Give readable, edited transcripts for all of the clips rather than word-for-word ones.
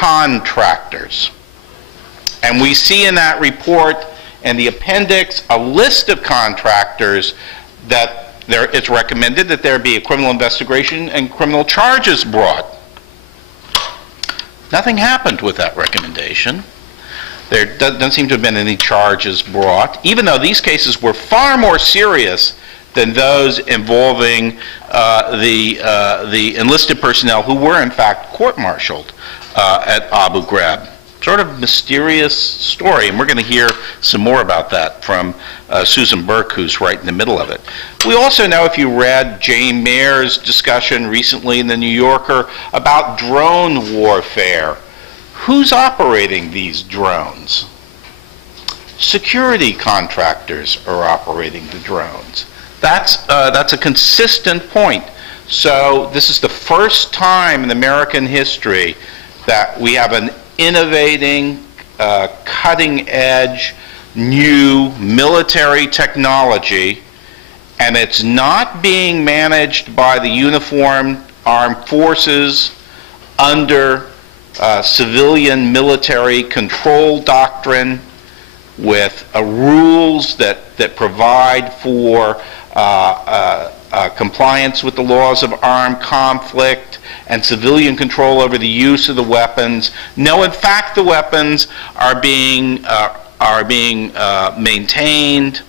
contractors. And we see in that report and the appendix a list of contractors that it's recommended that there be a criminal investigation and criminal charges brought. Nothing happened with that recommendation. There doesn't seem to have been any charges brought, even though these cases were far more serious than those involving the enlisted personnel who were in fact court-martialed at Abu Ghraib. Sort of mysterious story, and we're going to hear some more about that from Susan Burke, who's right in the middle of it. We also know, if you read Jane Mayer's discussion recently in the New Yorker about drone warfare, who's operating these drones? Security contractors are operating the drones. That's a consistent point. So this is the first time in American history that we have an innovating, cutting-edge, new military technology, and it's not being managed by the uniformed armed forces under civilian military control doctrine with rules that provide for compliance with the laws of armed conflict and civilian control over the use of the weapons. No, in fact, the weapons are being maintained,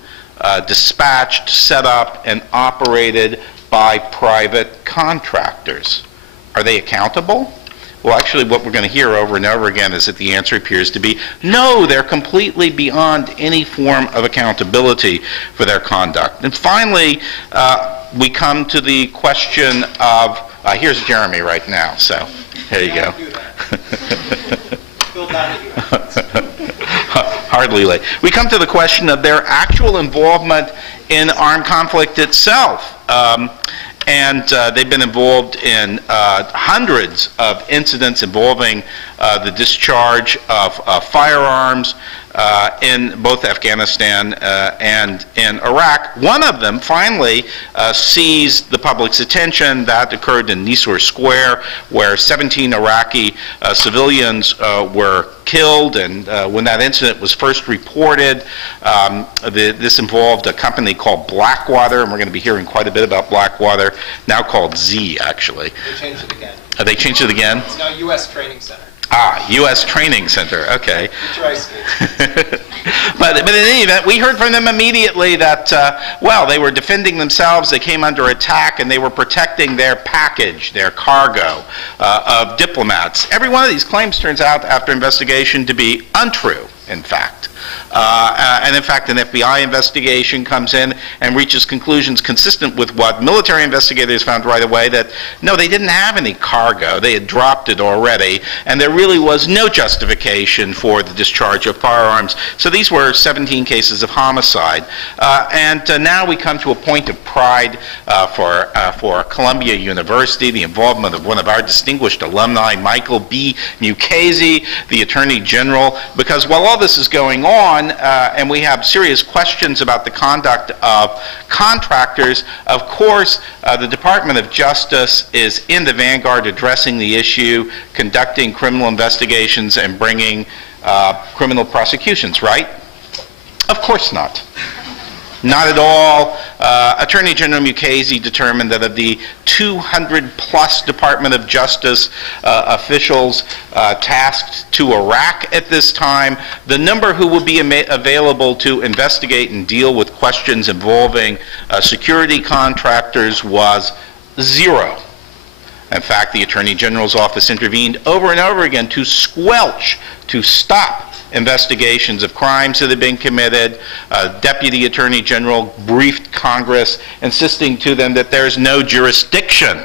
dispatched, set up, and operated by private contractors. Are they accountable? Well, actually, what we're going to hear over and over again is that the answer appears to be no, they're completely beyond any form of accountability for their conduct. And finally, we come to the question of, here's Jeremy right now, so here you go. Hardly late. We come to the question of their actual involvement in armed conflict itself. They've been involved in hundreds of incidents involving the discharge of firearms in both Afghanistan and in Iraq. One of them finally seized the public's attention. That occurred in Nisour Square, where 17 Iraqi civilians were killed. And when that incident was first reported, this involved a company called Blackwater, and we're going to be hearing quite a bit about Blackwater, now called Z, actually. They changed it again. They changed it again? It's now U.S. Training Center. Ah, U.S. Training Center, okay. But in any event, we heard from them immediately that, well, they were defending themselves, they came under attack, and they were protecting their package, their cargo of diplomats. Every one of these claims turns out, after investigation, to be untrue, in fact. And in fact, an FBI investigation comes in and reaches conclusions consistent with what military investigators found right away, that no, they didn't have any cargo. They had dropped it already, and there really was no justification for the discharge of firearms. So these were 17 cases of homicide. Now we come to a point of pride for Columbia University, the involvement of one of our distinguished alumni, Michael B. Mukasey, the Attorney General, because while all this is going on, and we have serious questions about the conduct of contractors, of course, the Department of Justice is in the vanguard addressing the issue, conducting criminal investigations, and bringing criminal prosecutions, right? Of course not. Not at all. Attorney General Mukasey determined that of the 200-plus Department of Justice officials tasked to Iraq at this time, the number who would be available to investigate and deal with questions involving security contractors was 0. In fact, the Attorney General's office intervened over and over again to squelch, to stop investigations of crimes that had been committed. Deputy Attorney General briefed Congress, insisting to them that there's no jurisdiction.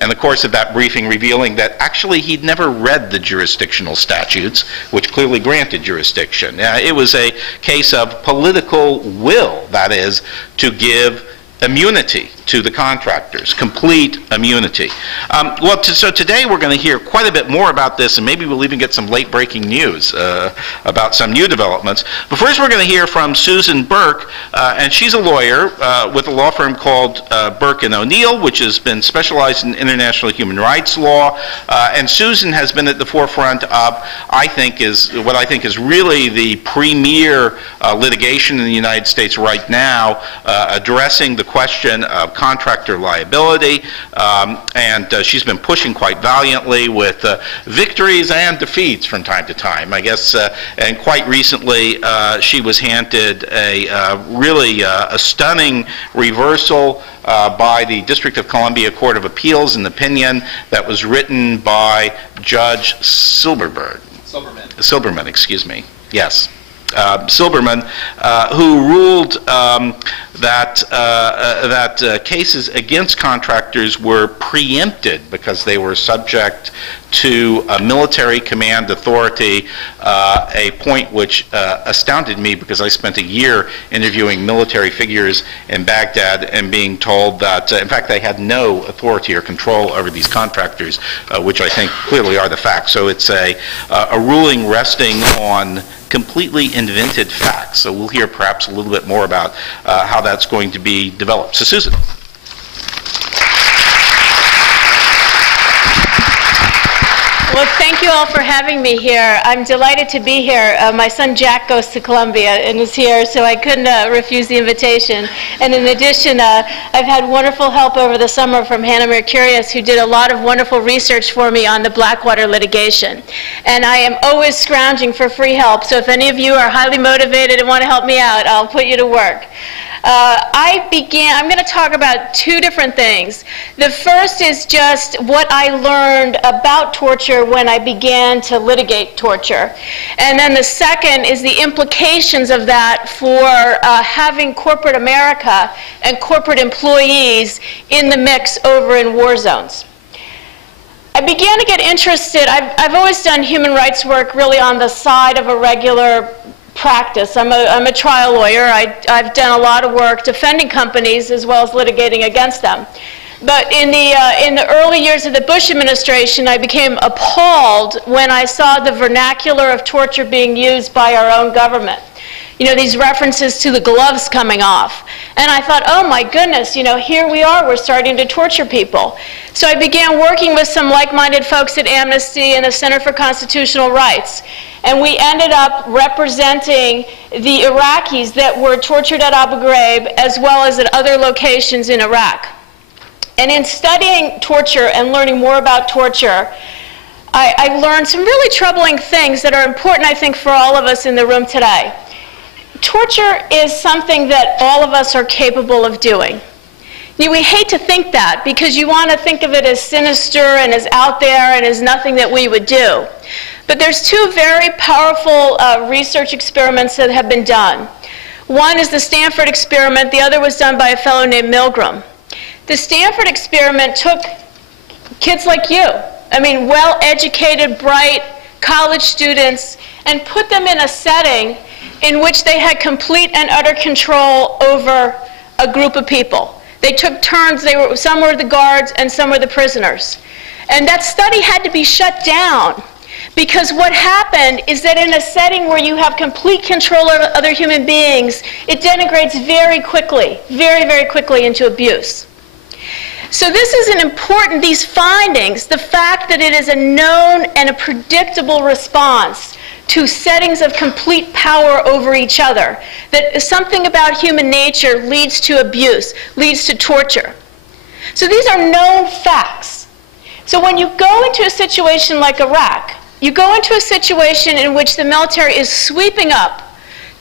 In the course of that briefing, revealing that actually he'd never read the jurisdictional statutes, which clearly granted jurisdiction. It was a case of political will, that is, to give immunity to the contractors, complete immunity. So today we're going to hear quite a bit more about this, and maybe we'll even get some late-breaking news about some new developments. But first we're going to hear from Susan Burke, and she's a lawyer with a law firm called Burke & O'Neill, which has been specialized in international human rights law. And Susan has been at the forefront of, what I think is really the premier litigation in the United States right now, addressing the question of contractor liability, and she's been pushing quite valiantly with victories and defeats from time to time, I guess, and quite recently she was handed a stunning reversal by the District of Columbia Court of Appeals, an opinion that was written by Judge Silberman, excuse me, yes. Silberman, who ruled that cases against contractors were preempted because they were subject to a military command authority, a point which astounded me because I spent a year interviewing military figures in Baghdad and being told that, in fact, they had no authority or control over these contractors, which I think clearly are the facts. So it's a ruling resting on completely invented facts. So we'll hear perhaps a little bit more about how that's going to be developed. So Susan. Well, thank you all for having me here. I'm delighted to be here. My son Jack goes to Columbia and is here, so I couldn't refuse the invitation. And in addition, I've had wonderful help over the summer from Hannah Mercurius, who did a lot of wonderful research for me on the Blackwater litigation. And I am always scrounging for free help, so if any of you are highly motivated and want to help me out, I'll put you to work. I'm going to talk about two different things. The first is just what I learned about torture when I began to litigate torture. And then the second is the implications of that for having corporate America and corporate employees in the mix over in war zones. I began to get interested. I've always done human rights work really on the side of a regular practice. I'm a trial lawyer. I've done a lot of work defending companies as well as litigating against them. But in the early years of the Bush administration, I became appalled when I saw the vernacular of torture being used by our own government. You know, these references to the gloves coming off. And I thought, oh my goodness, you know, here we are, we're starting to torture people. So I began working with some like-minded folks at Amnesty and the Center for Constitutional Rights. And we ended up representing the Iraqis that were tortured at Abu Ghraib as well as at other locations in Iraq. And in studying torture and learning more about torture, I learned some really troubling things that are important, I think, for all of us in the room today. Torture is something that all of us are capable of doing. We hate to think that because you want to think of it as sinister and as out there and as nothing that we would do. But there's two very powerful research experiments that have been done. One is the Stanford experiment. The other was done by a fellow named Milgram. The Stanford experiment took kids like you, I mean, well-educated, bright college students, and put them in a setting in which they had complete and utter control over a group of people. They took turns. Some were the guards and some were the prisoners. And that study had to be shut down because what happened is that in a setting where you have complete control over other human beings, it degenerates very quickly, very, very quickly into abuse. So this is an important, these findings, the fact that it is a known and a predictable response to settings of complete power over each other, that something about human nature leads to abuse, leads to torture. So these are known facts. So when you go into a situation like Iraq, you go into a situation in which the military is sweeping up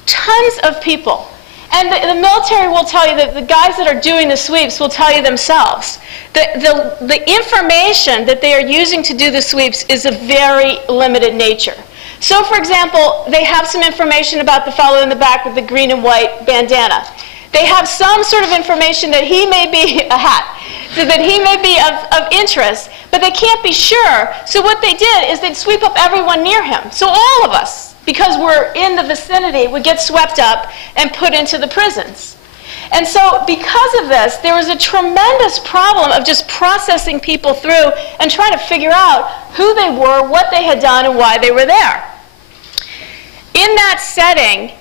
tons of people. And the military will tell you that the guys that are doing the sweeps will tell you themselves. The information that they are using to do the sweeps is of very limited nature. So, for example, they have some information about the fellow in the back with the green and white bandana. They have some sort of information that he may be a hat, so that he may be of interest, but they can't be sure. So what they did is they'd sweep up everyone near him. So all of us, because we're in the vicinity, would get swept up and put into the prisons. And so because of this, there was a tremendous problem of just processing people through and trying to figure out who they were, what they had done, and why they were there. In that setting,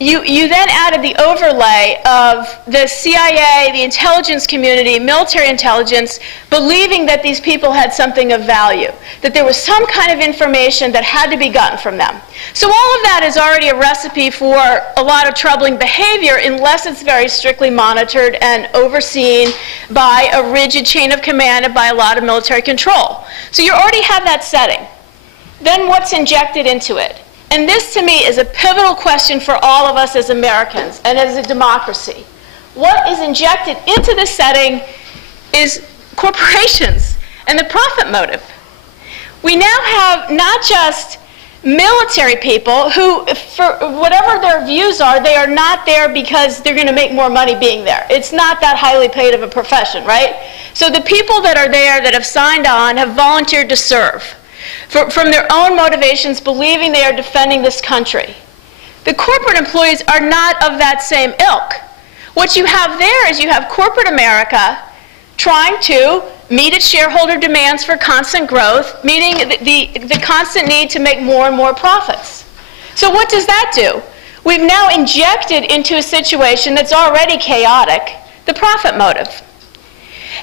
you then added the overlay of the CIA, the intelligence community, military intelligence, believing that these people had something of value, that there was some kind of information that had to be gotten from them. So all of that is already a recipe for a lot of troubling behavior unless it's very strictly monitored and overseen by a rigid chain of command and by a lot of military control. So you already have that setting. Then what's injected into it? And this, to me, is a pivotal question for all of us as Americans and as a democracy. What is injected into this setting is corporations and the profit motive. We now have not just military people who, for whatever their views are, they are not there because they're going to make more money being there. It's not that highly paid of a profession, right? So the people that are there that have signed on have volunteered to serve. From their own motivations, believing they are defending this country. The corporate employees are not of that same ilk. What you have there is you have corporate America trying to meet its shareholder demands for constant growth, meeting the constant need to make more and more profits. So what does that do? We've now injected into a situation that's already chaotic the profit motive.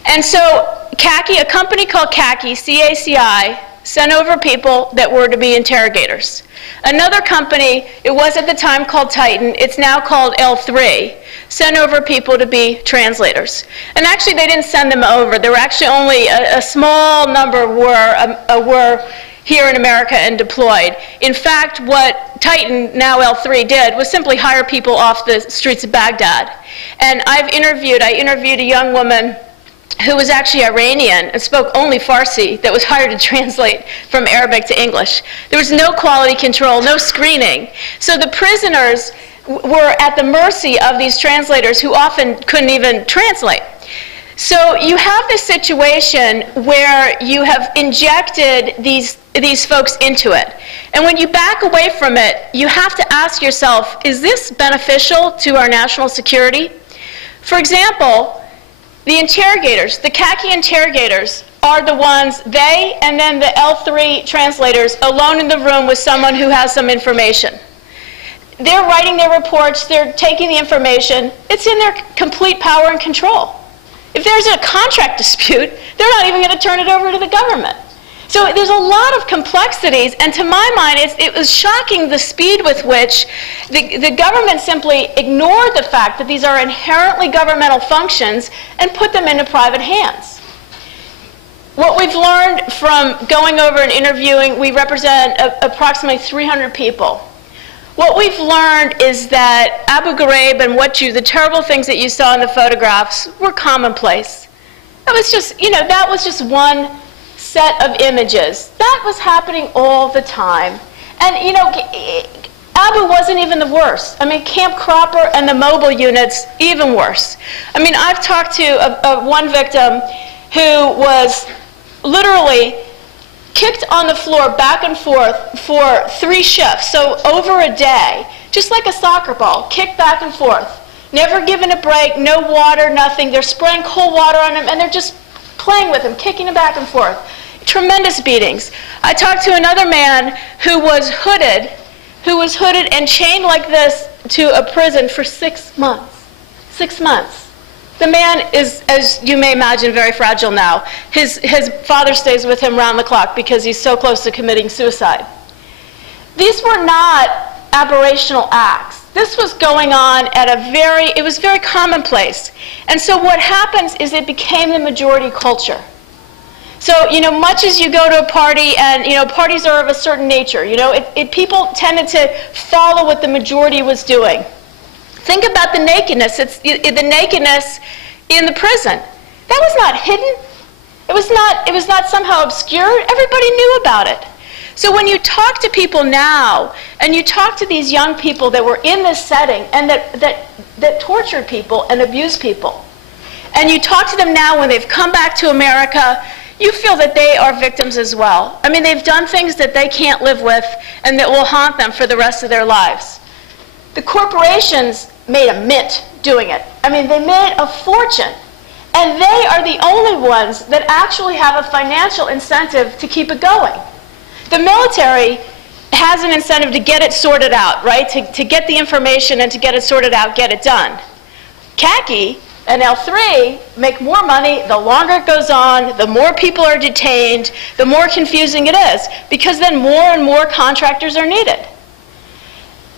And so CACI, a company called CACI, C-A-C-I, sent over people that were to be interrogators. Another company, it was at the time called Titan, it's now called L3, sent over people to be translators. And actually they didn't send them over. There were actually only a small number were here in America and deployed. In fact, what Titan, now L3, did was simply hire people off the streets of Baghdad. And I interviewed a young woman who was actually Iranian and spoke only Farsi, that was hired to translate from Arabic to English. There was no quality control, no screening. So the prisoners were at the mercy of these translators who often couldn't even translate. So you have this situation where you have injected these folks into it. And when you back away from it, you have to ask yourself, is this beneficial to our national security? For example, the interrogators, the CACI interrogators, are the ones, they and then the L3 translators, alone in the room with someone who has some information. They're writing their reports, they're taking the information, it's in their complete power and control. If there's a contract dispute, they're not even going to turn it over to the government. So there's a lot of complexities, and to my mind, it was shocking the speed with which the government simply ignored the fact that these are inherently governmental functions and put them into private hands. What we've learned from going over and interviewing, we represent approximately 300 people. What we've learned is that Abu Ghraib and the terrible things that you saw in the photographs were commonplace. That was just, that was just one set of images. That was happening all the time. And, Abu wasn't even the worst. I mean, Camp Cropper and the mobile units, even worse. I mean, I've talked to one victim who was literally kicked on the floor back and forth for 3 shifts, so over a day, just like a soccer ball, kicked back and forth. Never given a break, no water, nothing. They're spraying cold water on him, and they're just playing with him, kicking him back and forth. Tremendous beatings. I talked to another man who was hooded and chained like this to a prison for 6 months. 6 months. The man is, as you may imagine, very fragile now. His father stays with him round the clock because he's so close to committing suicide. These were not aberrational acts. This was going on at it was very commonplace. And so what happens is it became the majority culture. So, much as you go to a party and, parties are of a certain nature, people tended to follow what the majority was doing. Think about the nakedness. It's the nakedness in the prison. That was not hidden. It was not somehow obscured. Everybody knew about it. So when you talk to people now, and you talk to these young people that were in this setting and that tortured people and abused people, and you talk to them now when they've come back to America, you feel that they are victims as well. I mean, they've done things that they can't live with and that will haunt them for the rest of their lives. The corporations made a mint doing it. I mean, they made a fortune. And they are the only ones that actually have a financial incentive to keep it going. The military has an incentive to get it sorted out, right? To get the information and to get it sorted out, get it done. CACI and L3 make more money the longer it goes on, the more people are detained, the more confusing it is, because then more and more contractors are needed.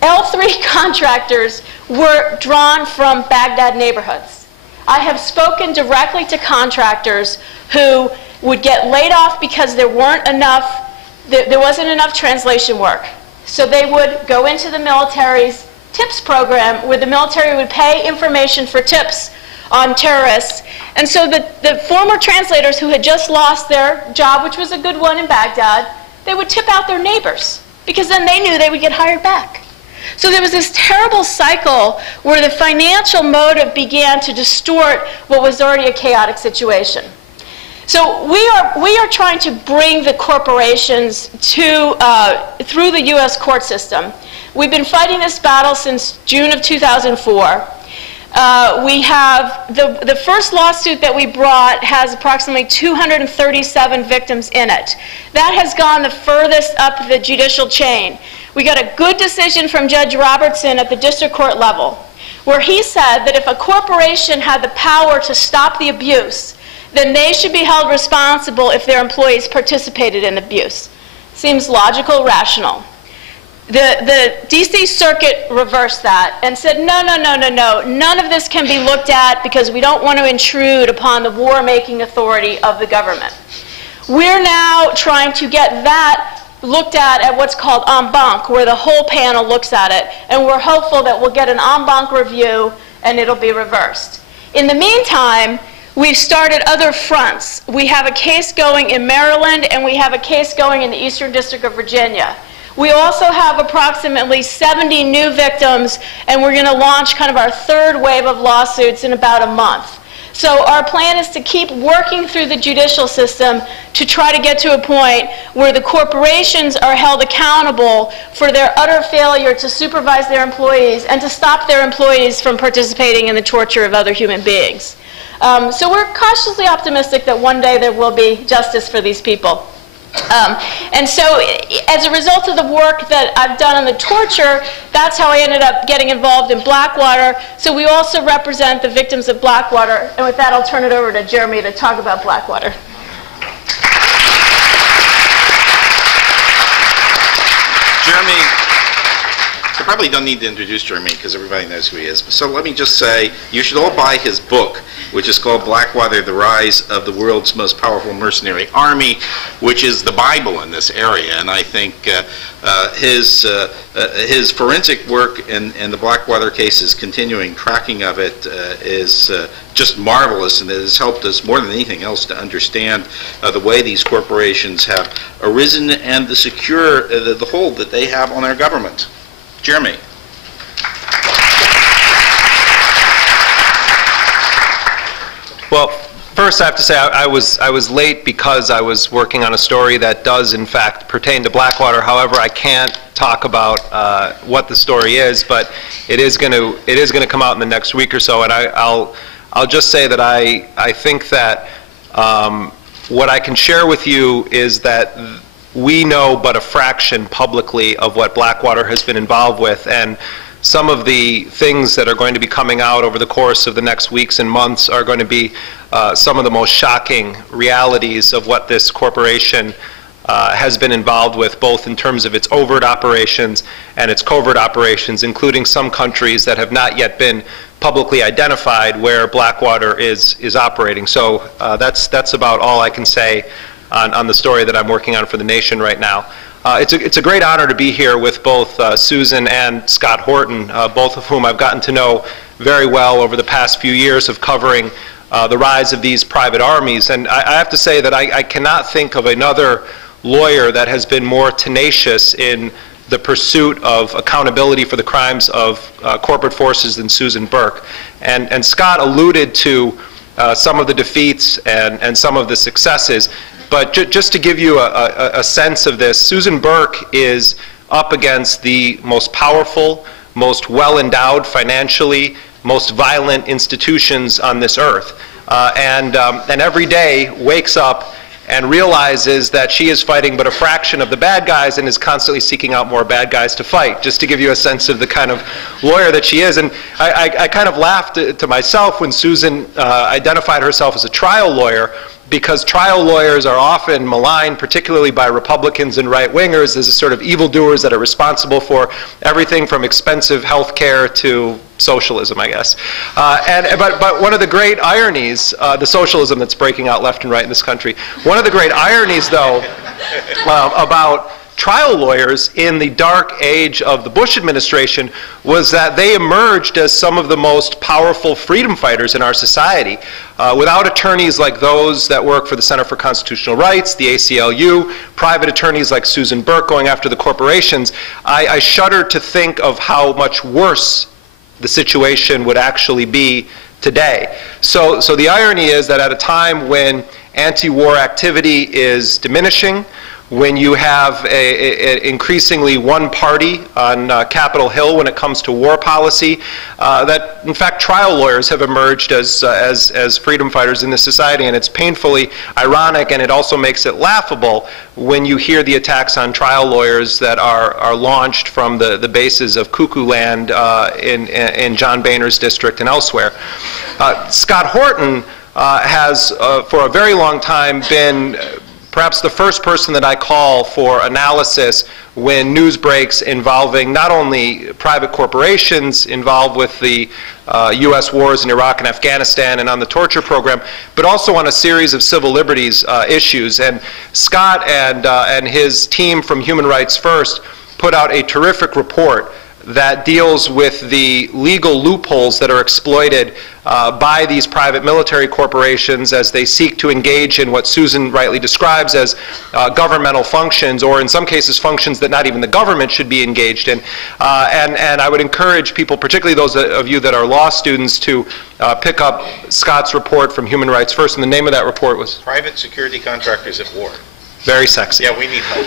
L3 contractors were drawn from Baghdad neighborhoods. I have spoken directly to contractors who would get laid off because there wasn't enough translation work. So they would go into the military's tips program where the military would pay information for tips on terrorists. And so the former translators who had just lost their job, which was a good one in Baghdad, they would tip out their neighbors because then they knew they would get hired back. So there was this terrible cycle where the financial motive began to distort what was already a chaotic situation. So we are trying to bring the corporations through the U.S. court system. We've been fighting this battle since June of 2004. We have the first lawsuit that we brought has approximately 237 victims in it. That has gone the furthest up the judicial chain. We got a good decision from Judge Robertson at the district court level, where he said that if a corporation had the power to stop the abuse, then they should be held responsible if their employees participated in abuse. Seems logical, rational. The D.C. Circuit reversed that and said, no, none of this can be looked at because we don't want to intrude upon the war-making authority of the government. We're now trying to get that looked at what's called en banc, where the whole panel looks at it, and we're hopeful that we'll get an en banc review and it'll be reversed. In the meantime, we've started other fronts. We have a case going in Maryland and we have a case going in the Eastern District of Virginia. We also have approximately 70 new victims, and we're going to launch kind of our third wave of lawsuits in about a month. So our plan is to keep working through the judicial system to try to get to a point where the corporations are held accountable for their utter failure to supervise their employees and to stop their employees from participating in the torture of other human beings. So we're cautiously optimistic that one day there will be justice for these people. And so as a result of the work that I've done on the torture, that's how I ended up getting involved in Blackwater. So we also represent the victims of Blackwater. And with that, I'll turn it over to Jeremy to talk about Blackwater. Jeremy, I probably don't need to introduce Jeremy because everybody knows who he is. So let me just say, you should all buy his book, which is called Blackwater, The Rise of the World's Most Powerful Mercenary Army, which is the Bible in this area. And I think his forensic work in the Blackwater case, his continuing tracking of it is just marvelous, and it has helped us more than anything else to understand the way these corporations have arisen and the hold that they have on our government. Jeremy. Well, first I have to say I was late because I was working on a story that does in fact pertain to Blackwater. However, I can't talk about what the story is, but it is going to come out in the next week or so. And I'll just say that I think that what I can share with you is that we know but a fraction publicly of what Blackwater has been involved with, and some of the things that are going to be coming out over the course of the next weeks and months are going to be some of the most shocking realities of what this corporation has been involved with, both in terms of its overt operations and its covert operations, including some countries that have not yet been publicly identified where Blackwater is operating. So that's about all I can say on the story that I'm working on for the nation right now. It's a great honor to be here with both Susan and Scott Horton, both of whom I've gotten to know very well over the past few years of covering the rise of these private armies. And I have to say that I cannot think of another lawyer that has been more tenacious in the pursuit of accountability for the crimes of corporate forces than Susan Burke. And Scott alluded to some of the defeats and some of the successes. But just to give you a sense of this, Susan Burke is up against the most powerful, most well-endowed financially, most violent institutions on this earth. And every day wakes up and realizes that she is fighting but a fraction of the bad guys and is constantly seeking out more bad guys to fight, just to give you a sense of the kind of lawyer that she is. And I kind of laughed to myself when Susan identified herself as a trial lawyer, because trial lawyers are often maligned, particularly by Republicans and right-wingers, as a sort of evildoers that are responsible for everything from expensive health care to socialism, I guess. But one of the great ironies, the socialism that's breaking out left and right in this country, one of the great ironies, though, about trial lawyers in the dark age of the Bush administration was that they emerged as some of the most powerful freedom fighters in our society. Without attorneys like those that work for the Center for Constitutional Rights, the ACLU, private attorneys like Susan Burke going after the corporations, I shudder to think of how much worse the situation would actually be today. So the irony is that at a time when anti-war activity is diminishing, when you have increasingly one party on Capitol Hill when it comes to war policy, that in fact trial lawyers have emerged as freedom fighters in this society, and it's painfully ironic, and it also makes it laughable when you hear the attacks on trial lawyers that are launched from the bases of Cuckoo Land in John Boehner's district and elsewhere. Scott Horton has for a very long time been perhaps the first person that I call for analysis when news breaks involving not only private corporations involved with the U.S. wars in Iraq and Afghanistan and on the torture program, but also on a series of civil liberties issues. And Scott and his team from Human Rights First put out a terrific report that deals with the legal loopholes that are exploited by these private military corporations as they seek to engage in what Susan rightly describes as governmental functions, or in some cases functions that not even the government should be engaged in. And I would encourage people, particularly those of you that are law students, to pick up Scott's report from Human Rights First, and the name of that report was? Private Security Contractors at War. Very sexy. Yeah, we need help.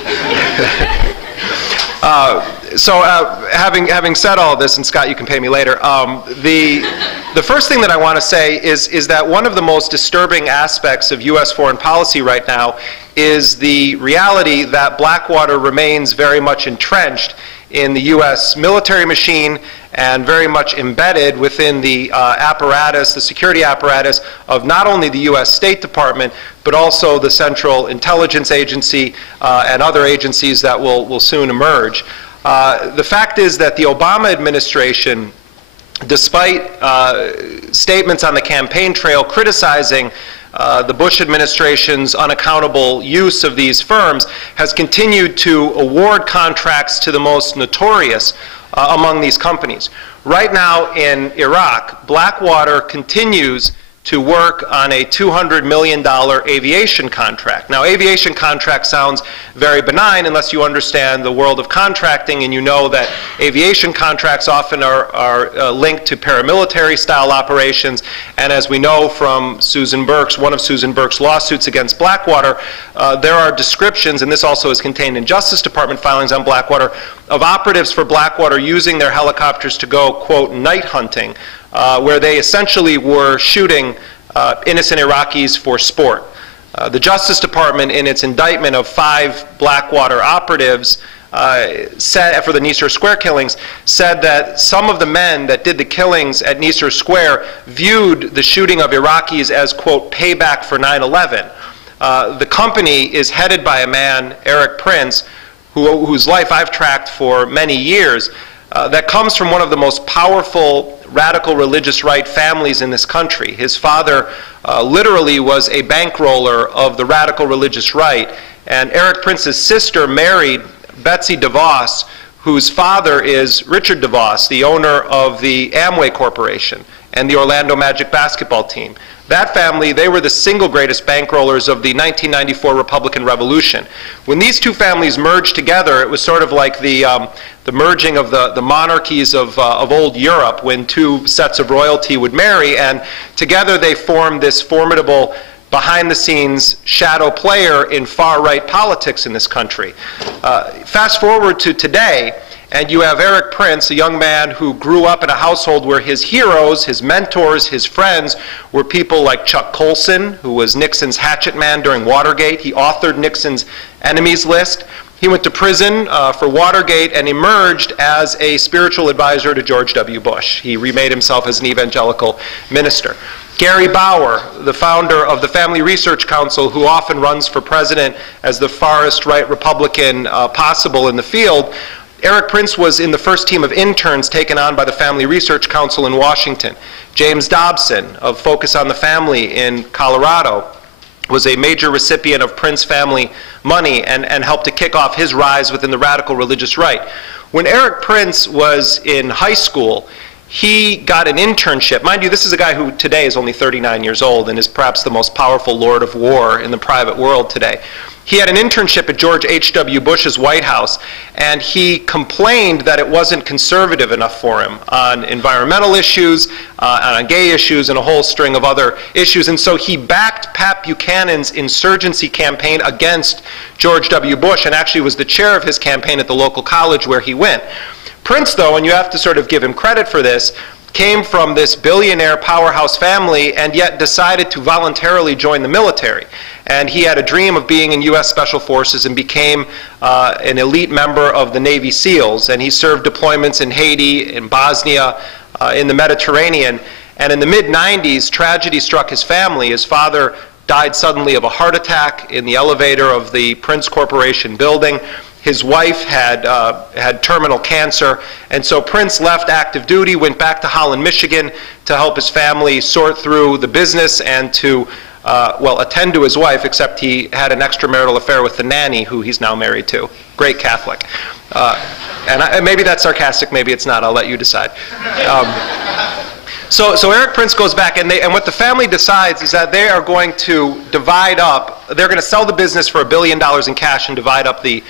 Having said all this, and Scott, you can pay me later, the first thing that I want to say is that one of the most disturbing aspects of U.S. foreign policy right now is the reality that Blackwater remains very much entrenched in the U.S. military machine and very much embedded within the apparatus, the security apparatus of not only the U.S. State Department, but also the Central Intelligence Agency and other agencies that will soon emerge. The fact is that the Obama administration, despite statements on the campaign trail criticizing the Bush administration's unaccountable use of these firms, has continued to award contracts to the most notorious among these companies. Right now in Iraq, Blackwater continues to work on a $200 million aviation contract. Now, aviation contract sounds very benign unless you understand the world of contracting, and you know that aviation contracts often are linked to paramilitary style operations. And as we know from one of Susan Burke's lawsuits against Blackwater, there are descriptions, and this also is contained in Justice Department filings on Blackwater, of operatives for Blackwater using their helicopters to go, quote, night hunting, where they essentially were shooting innocent Iraqis for sport. The Justice Department, in its indictment of 5 Blackwater operatives said, for the Nisour Square killings, said that some of the men that did the killings at Nisour Square viewed the shooting of Iraqis as, quote, payback for 9/11. The company is headed by a man, Eric Prince, whose life I've tracked for many years, that comes from one of the most powerful radical religious right families in this country. His father literally was a bankroller of the radical religious right, and Eric Prince's sister married Betsy DeVos, whose father is Richard DeVos, the owner of the Amway Corporation and the Orlando Magic basketball team. That family, they were the single greatest bankrollers of the 1994 Republican Revolution. When these two families merged together, it was sort of like the merging of the monarchies of old Europe, when two sets of royalty would marry, and together they formed this formidable behind-the-scenes shadow player in far-right politics in this country. Fast forward to today, And you have Eric Prince, a young man who grew up in a household where his heroes, his mentors, his friends were people like Chuck Colson, who was Nixon's hatchet man during Watergate. He authored Nixon's enemies list. He went to prison for Watergate and emerged as a spiritual advisor to George W. Bush. He remade himself as an evangelical minister. Gary Bauer, the founder of the Family Research Council, who often runs for president as the farthest right Republican possible in the field, Eric Prince was in the first team of interns taken on by the Family Research Council in Washington. James Dobson of Focus on the Family in Colorado was a major recipient of Prince family money and helped to kick off his rise within the radical religious right. When Eric Prince was in high school, he got an internship. Mind you, this is a guy who today is only 39 years old and is perhaps the most powerful lord of war in the private world today. He had an internship at George H.W. Bush's White House, and he complained that it wasn't conservative enough for him on environmental issues, on gay issues, and a whole string of other issues. And so he backed Pat Buchanan's insurgency campaign against George W. Bush, and actually was the chair of his campaign at the local college where he went. Prince, though, and you have to sort of give him credit for this, came from this billionaire powerhouse family and yet decided to voluntarily join the military. And he had a dream of being in U.S. Special Forces and became an elite member of the Navy SEALs. And he served deployments in Haiti, in Bosnia, in the Mediterranean. And in the mid-90s, tragedy struck his family. His father died suddenly of a heart attack in the elevator of the Prince Corporation building. His wife had terminal cancer, and so Prince left active duty, went back to Holland, Michigan to help his family sort through the business and to, well, attend to his wife, except he had an extramarital affair with the nanny who he's now married to. Great Catholic. And maybe that's sarcastic, maybe it's not, I'll let you decide. So Eric Prince goes back, and what the family decides is that they are going to divide up, they're going to sell the business for $1 billion in cash and divide up the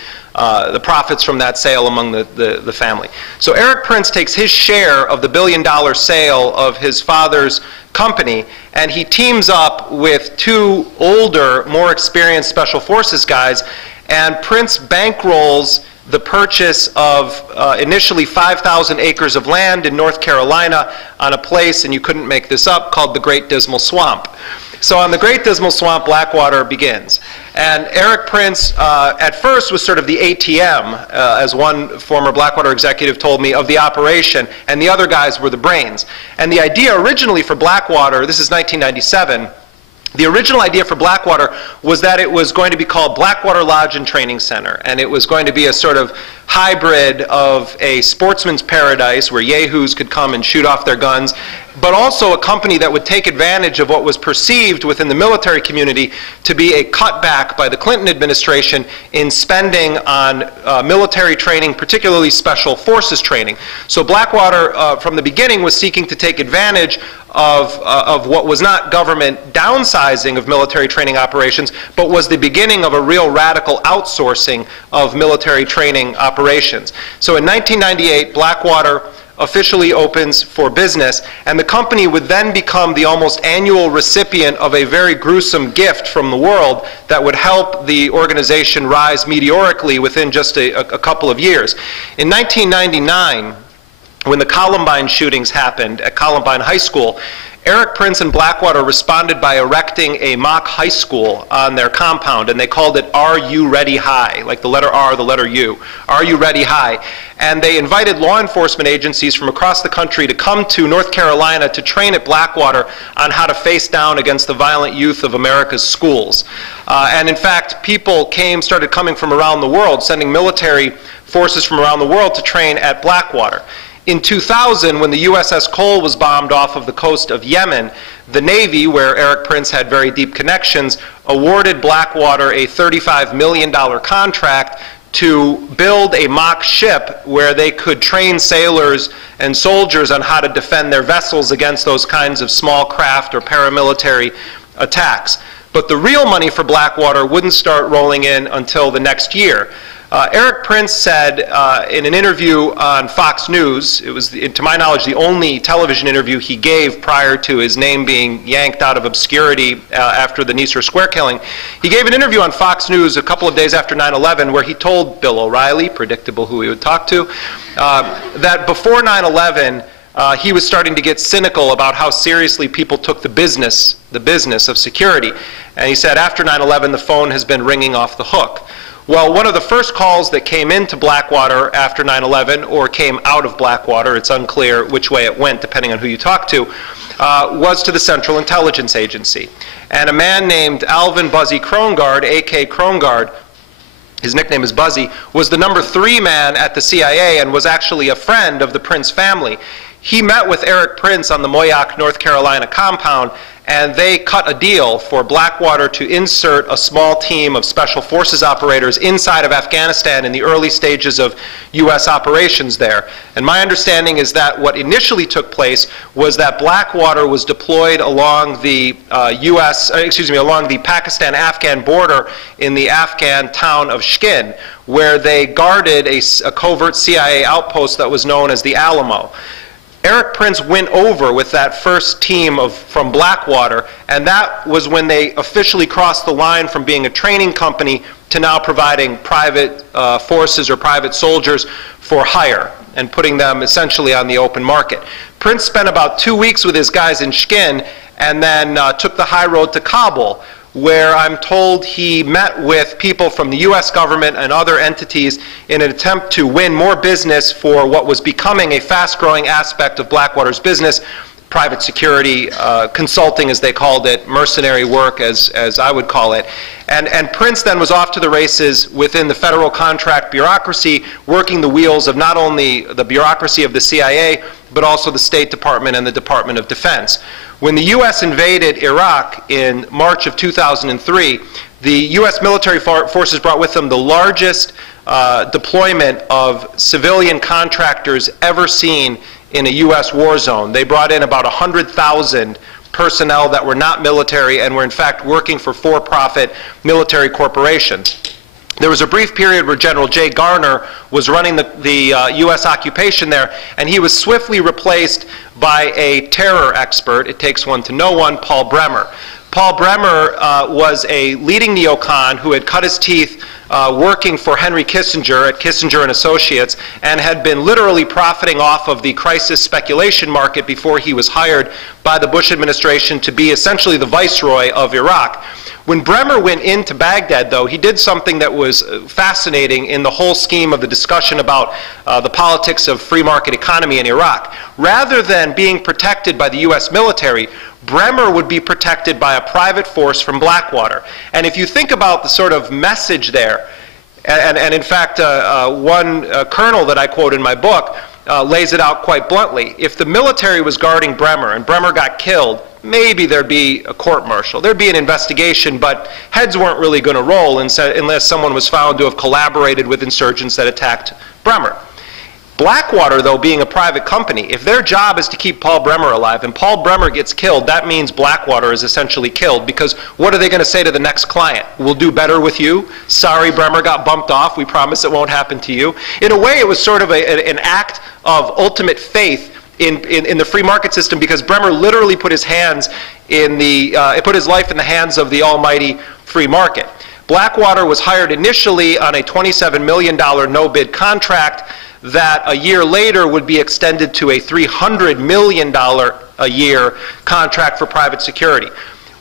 profits from that sale among the family. So Eric Prince takes his share of the $1 billion sale of his father's company, and he teams up with two older, more experienced Special Forces guys, and Prince bankrolls the purchase of initially 5,000 acres of land in North Carolina on a place, and you couldn't make this up, called the Great Dismal Swamp. So on the Great Dismal Swamp, Blackwater begins. And Eric Prince, at first, was sort of the ATM, as one former Blackwater executive told me, of the operation, and the other guys were the brains. And the idea originally for Blackwater, this is 1997, the original idea for Blackwater was that it was going to be called Blackwater Lodge and Training Center, and it was going to be a sort of hybrid of a sportsman's paradise where yahoos could come and shoot off their guns, but also a company that would take advantage of what was perceived within the military community to be a cutback by the Clinton administration in spending on military training, particularly special forces training. So Blackwater, from the beginning, was seeking to take advantage of what was not government downsizing of military training operations, but was the beginning of a real radical outsourcing of military training operations. So in 1998, Blackwater officially opens for business, and the company would then become the almost annual recipient of a very gruesome gift from the world that would help the organization rise meteorically within just a couple of years. In 1999, when the Columbine shootings happened at Columbine High School, Eric Prince and Blackwater responded by erecting a mock high school on their compound, and they called it Are You Ready High, like the letter R, the letter U, Are You Ready High. And they invited law enforcement agencies from across the country to come to North Carolina to train at Blackwater on how to face down against the violent youth of America's schools. And in fact, people started coming from around the world, sending military forces from around the world to train at Blackwater. In 2000, when the USS Cole was bombed off of the coast of Yemen, the Navy, where Eric Prince had very deep connections, awarded Blackwater a $35 million contract to build a mock ship where they could train sailors and soldiers on how to defend their vessels against those kinds of small craft or paramilitary attacks. But the real money for Blackwater wouldn't start rolling in until the next year. Eric Prince said in an interview on Fox News, it was, to my knowledge, the only television interview he gave prior to his name being yanked out of obscurity after the Nisour Square killing. He gave an interview on Fox News a couple of days after 9/11 where he told Bill O'Reilly, predictable who he would talk to, that before 9/11, he was starting to get cynical about how seriously people took the business of security. And he said, after 9/11, the phone has been ringing off the hook. Well, one of the first calls that came into Blackwater after 9/11, or came out of Blackwater, it's unclear which way it went depending on who you talk to, was to the Central Intelligence Agency. And a man named Alvin Buzzy Krongard, A.K. Krongard, his nickname is Buzzy, was the number 3 man at the CIA and was actually a friend of the Prince family. He met with Eric Prince on the Moyock, North Carolina compound, and they cut a deal for Blackwater to insert a small team of special forces operators inside of Afghanistan in the early stages of U.S. operations there. And my understanding is that what initially took place was that Blackwater was deployed along the along the Pakistan-Afghan border in the Afghan town of Shkin, where they guarded a covert CIA outpost that was known as the Alamo. Eric Prince went over with that first team from Blackwater, and that was when they officially crossed the line from being a training company to now providing private forces or private soldiers for hire and putting them essentially on the open market. Prince spent about 2 weeks with his guys in Shkin and then took the high road to Kabul, where I'm told he met with people from the US government and other entities in an attempt to win more business for what was becoming a fast-growing aspect of Blackwater's business, private security, consulting as they called it, mercenary work as I would call it. And Prince then was off to the races within the federal contract bureaucracy, working the wheels of not only the bureaucracy of the CIA, but also the State Department and the Department of Defense. When the US invaded Iraq in March of 2003, the US military forces brought with them the largest deployment of civilian contractors ever seen in a US war zone. They brought in about 100,000 personnel that were not military and were in fact working for for-profit military corporations. There was a brief period where General J. Garner was running the US occupation there, and he was swiftly replaced by a terror expert, it takes one to know one, Paul Bremer. Paul Bremer was a leading neocon who had cut his teeth working for Henry Kissinger at Kissinger & Associates and had been literally profiting off of the crisis speculation market before he was hired by the Bush administration to be essentially the viceroy of Iraq. When Bremer went into Baghdad, though, he did something that was fascinating in the whole scheme of the discussion about the politics of free market economy in Iraq. Rather than being protected by the US military, Bremer would be protected by a private force from Blackwater. And if you think about the sort of message there, and in fact, one colonel that I quote in my book lays it out quite bluntly. If the military was guarding Bremer and Bremer got killed, maybe there'd be a court-martial. There'd be an investigation, but heads weren't really going to roll unless someone was found to have collaborated with insurgents that attacked Bremer. Blackwater, though, being a private company, if their job is to keep Paul Bremer alive and Paul Bremer gets killed, that means Blackwater is essentially killed, because what are they going to say to the next client? We'll do better with you. Sorry, Bremer got bumped off. We promise it won't happen to you. In a way, it was sort of an act of ultimate faith in the free market system, because Bremer literally put his hands in put his life in the hands of the almighty free market. Blackwater was hired initially on a $27 million no-bid contract that a year later would be extended to a $300 million a year contract for private security.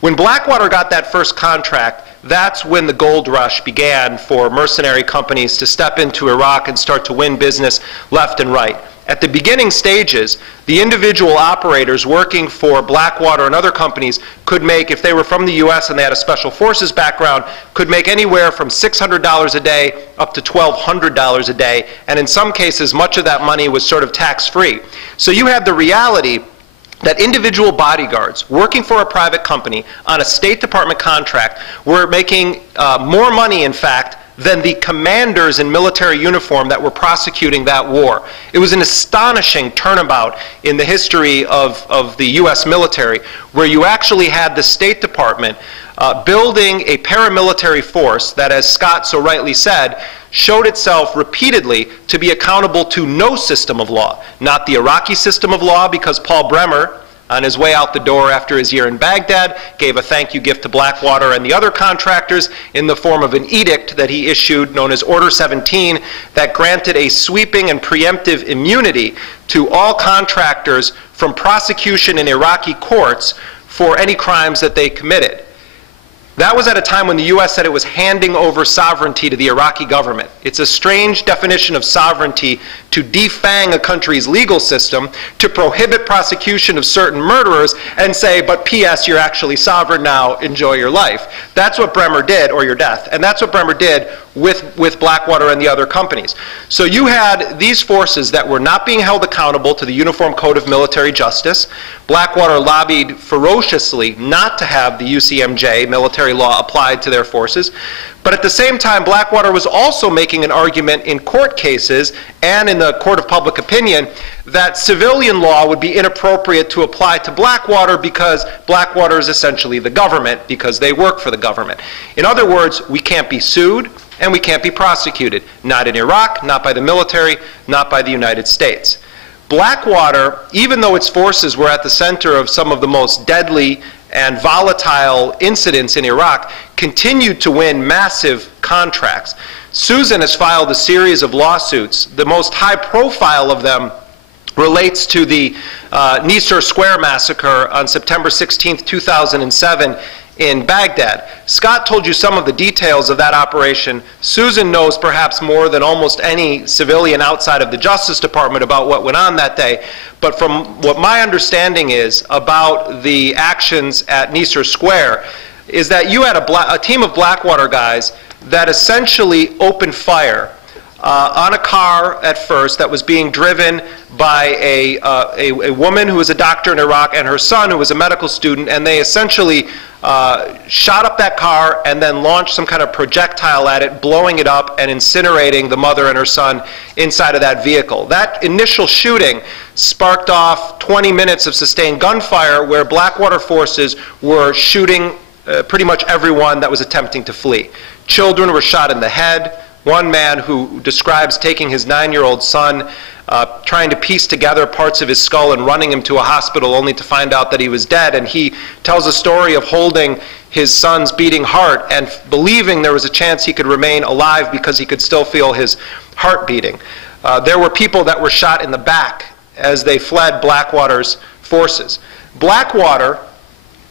When Blackwater got that first contract, that's when the gold rush began for mercenary companies to step into Iraq and start to win business left and right. At the beginning stages, the individual operators working for Blackwater and other companies could make, if they were from the US and they had a special forces background, could make anywhere from $600 a day up to $1,200 a day, and in some cases much of that money was sort of tax-free. So you have the reality that individual bodyguards working for a private company on a State Department contract were making more money, in fact, than the commanders in military uniform that were prosecuting that war. It was an astonishing turnabout in the history of the US military, where you actually had the State Department building a paramilitary force that, as Scott so rightly said, showed itself repeatedly to be accountable to no system of law. Not the Iraqi system of law, because Paul Bremer, on his way out the door after his year in Baghdad, gave a thank you gift to Blackwater and the other contractors in the form of an edict that he issued known as Order 17 that granted a sweeping and preemptive immunity to all contractors from prosecution in Iraqi courts for any crimes that they committed. That was at a time when the US said it was handing over sovereignty to the Iraqi government. It's a strange definition of sovereignty to defang a country's legal system, to prohibit prosecution of certain murderers, and say, but P.S., you're actually sovereign now, enjoy your life. That's what Bremer did, or your death, and that's what Bremer did with Blackwater and the other companies. So you had these forces that were not being held accountable to the Uniform Code of Military Justice. Blackwater lobbied ferociously not to have the UCMJ, military law, applied to their forces. But at the same time, Blackwater was also making an argument in court cases and in the court of public opinion that civilian law would be inappropriate to apply to Blackwater because Blackwater is essentially the government, because they work for the government. In other words, we can't be sued and we can't be prosecuted. Not in Iraq, not by the military, not by the United States. Blackwater, even though its forces were at the center of some of the most deadly and volatile incidents in Iraq, continued to win massive contracts. Susan has filed a series of lawsuits. The most high profile of them relates to the Nisour Square massacre on September 16, 2007 in Baghdad. Scott told you some of the details of that operation. Susan knows perhaps more than almost any civilian outside of the Justice Department about what went on that day. But from what my understanding is about the actions at Nisour Square is that you had a team of Blackwater guys that essentially opened fire on a car at first that was being driven by a woman who was a doctor in Iraq and her son who was a medical student, and they essentially shot up that car and then launched some kind of projectile at it, blowing it up and incinerating the mother and her son inside of that vehicle. That initial shooting sparked off 20 minutes of sustained gunfire where Blackwater forces were shooting pretty much everyone that was attempting to flee. Children were shot in the head. One man who describes taking his 9-year-old son, trying to piece together parts of his skull and running him to a hospital only to find out that he was dead. And he tells a story of holding his son's beating heart and believing there was a chance he could remain alive because he could still feel his heart beating. There were people that were shot in the back as they fled Blackwater's forces. Blackwater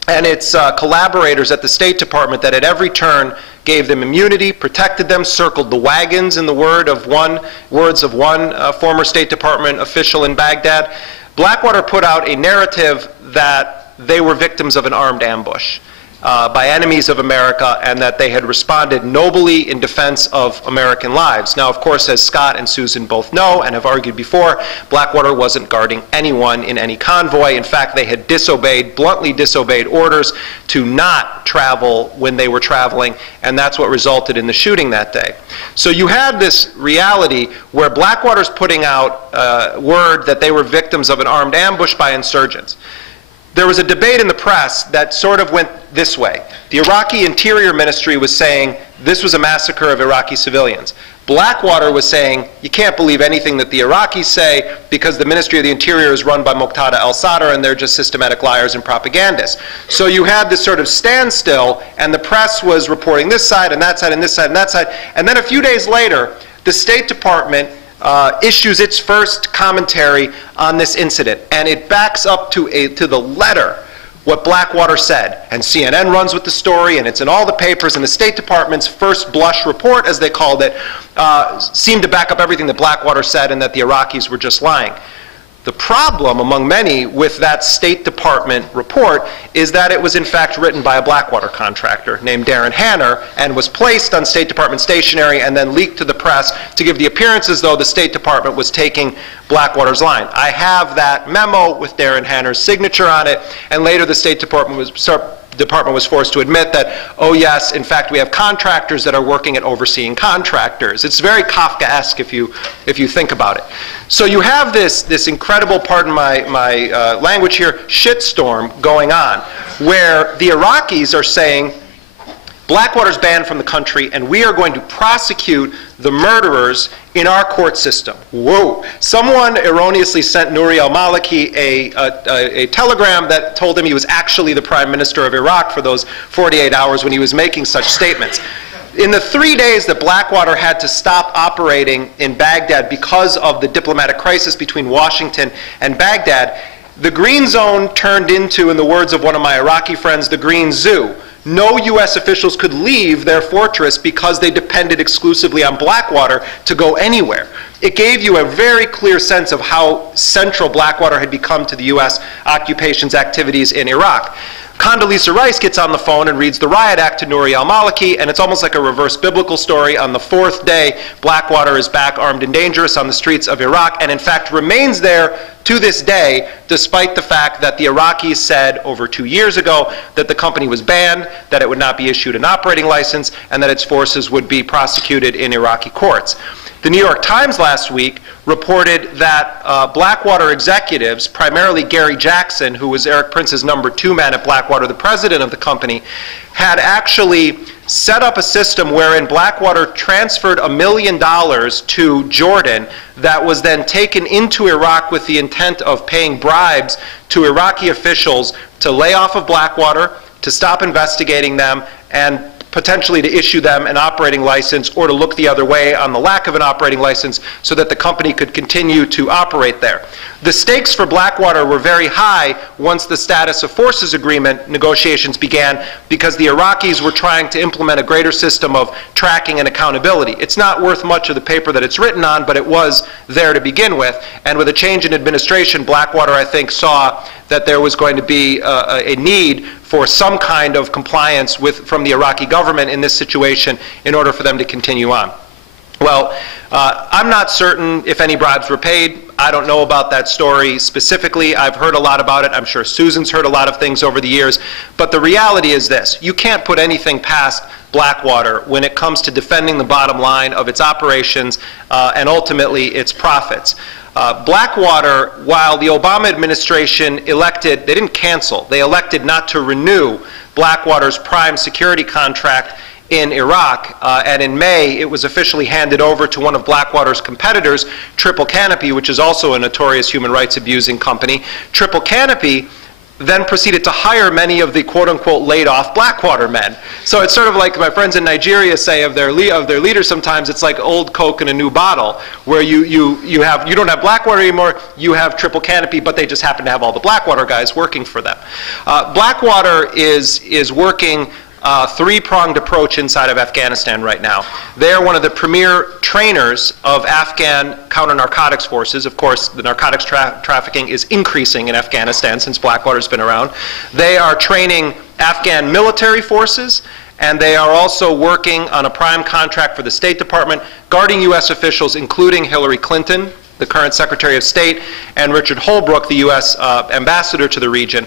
and its collaborators at the State Department that at every turn gave them immunity, protected them, circled the wagons in the words of one former State Department official in Baghdad. Blackwater put out a narrative that they were victims of an armed ambush by enemies of America and that they had responded nobly in defense of American lives. Now, of course, as Scott and Susan both know and have argued before, Blackwater wasn't guarding anyone in any convoy. In fact, they had bluntly disobeyed orders to not travel when they were traveling, and that's what resulted in the shooting that day. So you had this reality where Blackwater's putting out word that they were victims of an armed ambush by insurgents. There was a debate in the press that sort of went this way. The Iraqi Interior Ministry was saying this was a massacre of Iraqi civilians. Blackwater was saying you can't believe anything that the Iraqis say because the Ministry of the Interior is run by Muqtada al-Sadr and they're just systematic liars and propagandists. So you had this sort of standstill and the press was reporting this side and that side and this side and that side. And then a few days later, the State Department issues its first commentary on this incident, and it backs up to the letter what Blackwater said. And CNN runs with the story, and it's in all the papers, and the State Department's first blush report, as they called it, seemed to back up everything that Blackwater said and that the Iraqis were just lying. The problem, among many, with that State Department report is that it was in fact written by a Blackwater contractor named Darren Hanner and was placed on State Department stationery and then leaked to the press to give the appearance as though the State Department was taking Blackwater's line. I have that memo with Darren Hanner's signature on it, and later the State Department was department was forced to admit that, oh yes, in fact, we have contractors that are working at overseeing contractors. It's very Kafkaesque if you think about it. So you have this incredible, pardon my language here, shitstorm going on, where the Iraqis are saying, Blackwater's banned from the country, and we are going to prosecute the murderers in our court system. Whoa. Someone erroneously sent Nouri al-Maliki a telegram that told him he was actually the prime minister of Iraq for those 48 hours when he was making such statements. In the 3 days that Blackwater had to stop operating in Baghdad because of the diplomatic crisis between Washington and Baghdad, the Green Zone turned into, in the words of one of my Iraqi friends, the Green Zoo. No U.S. officials could leave their fortress because they depended exclusively on Blackwater to go anywhere. It gave you a very clear sense of how central Blackwater had become to the U.S. occupation's activities in Iraq. Condoleezza Rice gets on the phone and reads the Riot Act to Nouri al-Maliki, and it's almost like a reverse biblical story. On the 4th day, Blackwater is back armed and dangerous on the streets of Iraq, and in fact remains there to this day, despite the fact that the Iraqis said over 2 years ago that the company was banned, that it would not be issued an operating license, and that its forces would be prosecuted in Iraqi courts. The New York Times last week reported that Blackwater executives, primarily Gary Jackson, who was Eric Prince's #2 man at Blackwater, the president of the company, had actually set up a system wherein Blackwater transferred $1 million to Jordan that was then taken into Iraq with the intent of paying bribes to Iraqi officials to lay off of Blackwater, to stop investigating them, and potentially to issue them an operating license or to look the other way on the lack of an operating license so that the company could continue to operate there. The stakes for Blackwater were very high once the status of forces agreement negotiations began, because the Iraqis were trying to implement a greater system of tracking and accountability. It's not worth much of the paper that it's written on, but it was there to begin with. And with a change in administration, Blackwater, I think, saw that there was going to be a need for some kind of compliance from the Iraqi government in this situation in order for them to continue on. Well, I'm not certain if any bribes were paid. I don't know about that story specifically. I've heard a lot about it. I'm sure Susan's heard a lot of things over the years. But the reality is this: you can't put anything past Blackwater when it comes to defending the bottom line of its operations and ultimately its profits. Blackwater, while the Obama administration elected, they didn't cancel, they elected not to renew Blackwater's prime security contract in Iraq, and in May it was officially handed over to one of Blackwater's competitors, Canopy, which is also a notorious human rights abusing company. Canopy then proceeded to hire many of the quote-unquote laid-off Blackwater men. So it's sort of like my friends in Nigeria say of their leaders sometimes, it's like old Coke in a new bottle, where you don't have Blackwater anymore, you have Canopy, but they just happen to have all the Blackwater guys working for them. Blackwater is working three-pronged approach inside of Afghanistan right now. They are one of the premier trainers of Afghan counter-narcotics forces. Of course, the narcotics trafficking is increasing in Afghanistan since Blackwater's been around. They are training Afghan military forces, and they are also working on a prime contract for the State Department, guarding U.S. officials, including Hillary Clinton, the current Secretary of State, and Richard Holbrooke, the U.S. ambassador to the region.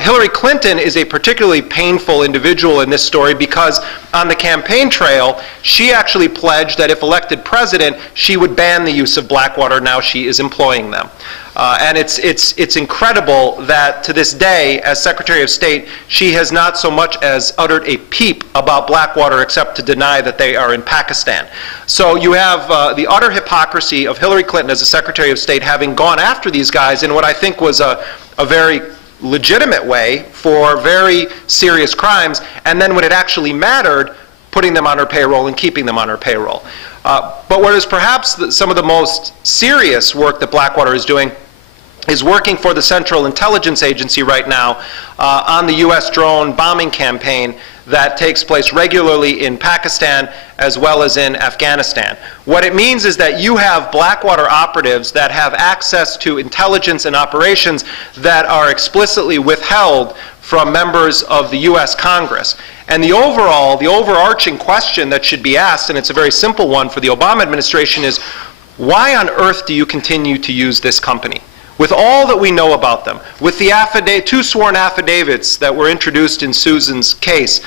Hillary Clinton is a particularly painful individual in this story because on the campaign trail, she actually pledged that if elected president, she would ban the use of Blackwater. Now she is employing them. And it's incredible that to this day, as Secretary of State, she has not so much as uttered a peep about Blackwater except to deny that they are in Pakistan. So you have the utter hypocrisy of Hillary Clinton as a Secretary of State having gone after these guys in what I think was a very legitimate way for very serious crimes, and then when it actually mattered, putting them on her payroll and keeping them on her payroll. But what is perhaps some of the most serious work that Blackwater is doing is working for the Central Intelligence Agency right now on the U.S. drone bombing campaign that takes place regularly in Pakistan as well as in Afghanistan. What it means is that you have Blackwater operatives that have access to intelligence and operations that are explicitly withheld from members of the U.S. Congress. And the overarching question that should be asked, and it's a very simple one for the Obama administration, is why on earth do you continue to use this company? with all that we know about them, with the two sworn affidavits that were introduced in Susan's case,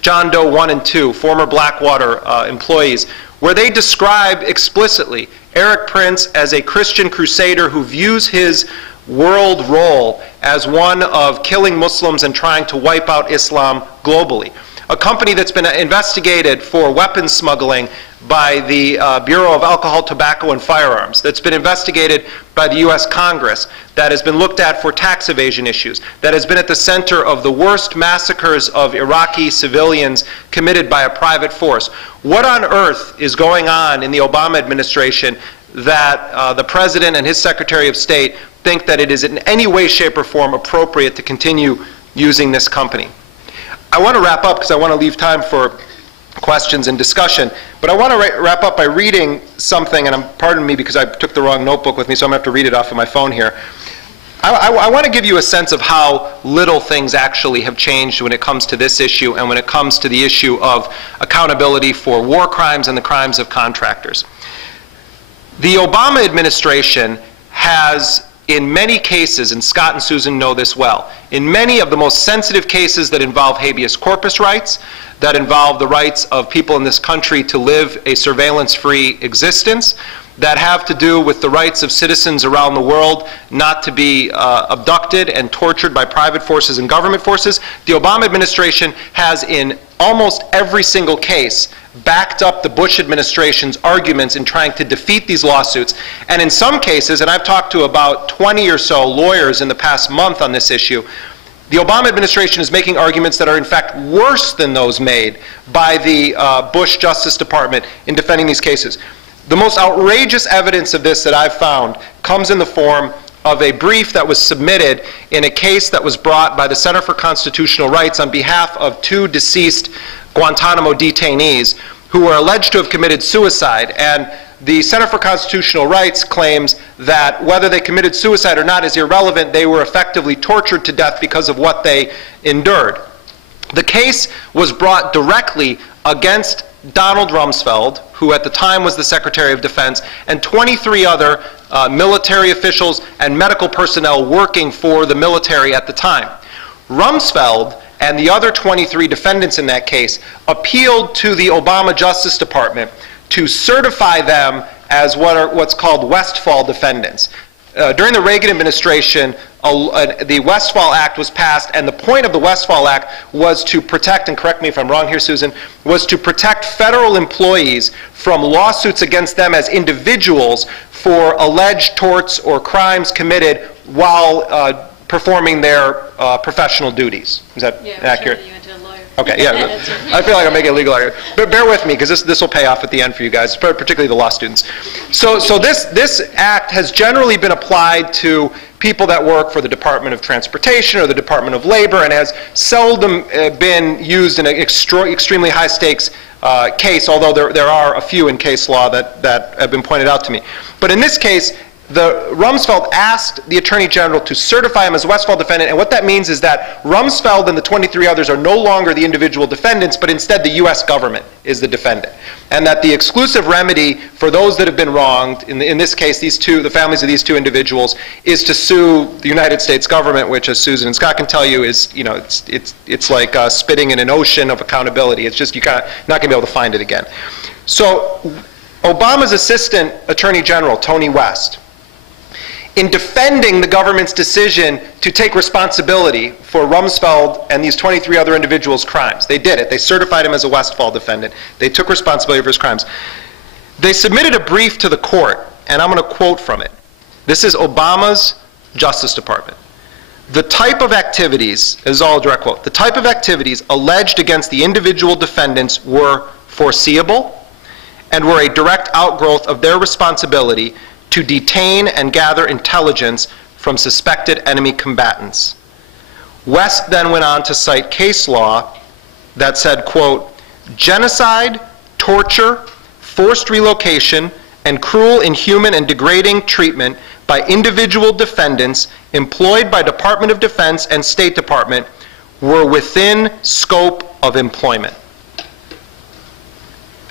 John Doe 1 and 2, former Blackwater employees, where they describe explicitly Eric Prince as a Christian crusader who views his world role as one of killing Muslims and trying to wipe out Islam globally. A company that's been investigated for weapons smuggling by the Bureau of Alcohol, Tobacco, and Firearms, that's been investigated by the US Congress, that has been looked at for tax evasion issues, that has been at the center of the worst massacres of Iraqi civilians committed by a private force. What on earth is going on in the Obama administration that the President and his Secretary of State think that it is in any way, shape, or form appropriate to continue using this company? I want to wrap up because I want to leave time for questions and discussion, but I want to wrap up by reading something, and pardon me because I took the wrong notebook with me, so I'm going to have to read it off of my phone here. I want to give you a sense of how little things actually have changed when it comes to this issue and when it comes to the issue of accountability for war crimes and the crimes of contractors. The Obama administration has, in many cases, and Scott and Susan know this well, in many of the most sensitive cases that involve habeas corpus rights, that involve the rights of people in this country to live a surveillance-free existence, that have to do with the rights of citizens around the world not to be abducted and tortured by private forces and government forces, the Obama administration has, in almost every single case, backed up the Bush administration's arguments in trying to defeat these lawsuits. And in some cases, and I've talked to about 20 or so lawyers in the past month on this issue, the Obama administration is making arguments that are in fact worse than those made by the Bush Justice Department in defending these cases. The most outrageous evidence of this that I've found comes in the form of a brief that was submitted in a case that was brought by the Center for Constitutional Rights on behalf of two deceased Guantanamo detainees who were alleged to have committed suicide. And the Center for Constitutional Rights claims that whether they committed suicide or not is irrelevant. They were effectively tortured to death because of what they endured. The case was brought directly against Donald Rumsfeld, who at the time was the Secretary of Defense, and 23 other military officials and medical personnel working for the military at the time. Rumsfeld and the other 23 defendants in that case appealed to the Obama Justice Department to certify them as what's called Westfall defendants. During the Reagan administration, the Westfall Act was passed, and the point of the Westfall Act was to protect, and correct me if I'm wrong here, Susan, was to protect federal employees from lawsuits against them as individuals for alleged torts or crimes committed while performing their professional duties. Is that accurate? You went to a lawyer. Okay, yeah. I feel like I'm making a legal argument. But bear with me, because this will pay off at the end for you guys, particularly the law students. So this act has generally been applied to people that work for the Department of Transportation or the Department of Labor, and has seldom been used in an extremely high stakes case, although there are a few in case law that have been pointed out to me. But in this case, Rumsfeld asked the Attorney General to certify him as a Westfall defendant, and what that means is that Rumsfeld and the 23 others are no longer the individual defendants, but instead the US government is the defendant. And that the exclusive remedy for those that have been wronged, in this case the families of these two individuals, is to sue the United States government, which, as Susan and Scott can tell you, is, you know, it's like spitting in an ocean of accountability. It's just, you're not going to be able to find it again. So Obama's Assistant Attorney General, Tony West, in defending the government's decision to take responsibility for Rumsfeld and these 23 other individuals' crimes. They did it. They certified him as a Westfall defendant. They took responsibility for his crimes. They submitted a brief to the court, and I'm going to quote from it. This is Obama's Justice Department. The type of activities, this is all a direct quote, the type of activities alleged against the individual defendants were foreseeable and were a direct outgrowth of their responsibility to detain and gather intelligence from suspected enemy combatants. West then went on to cite case law that said, quote, genocide, torture, forced relocation, and cruel, inhuman, and degrading treatment by individual defendants employed by Department of Defense and State Department were within scope of employment.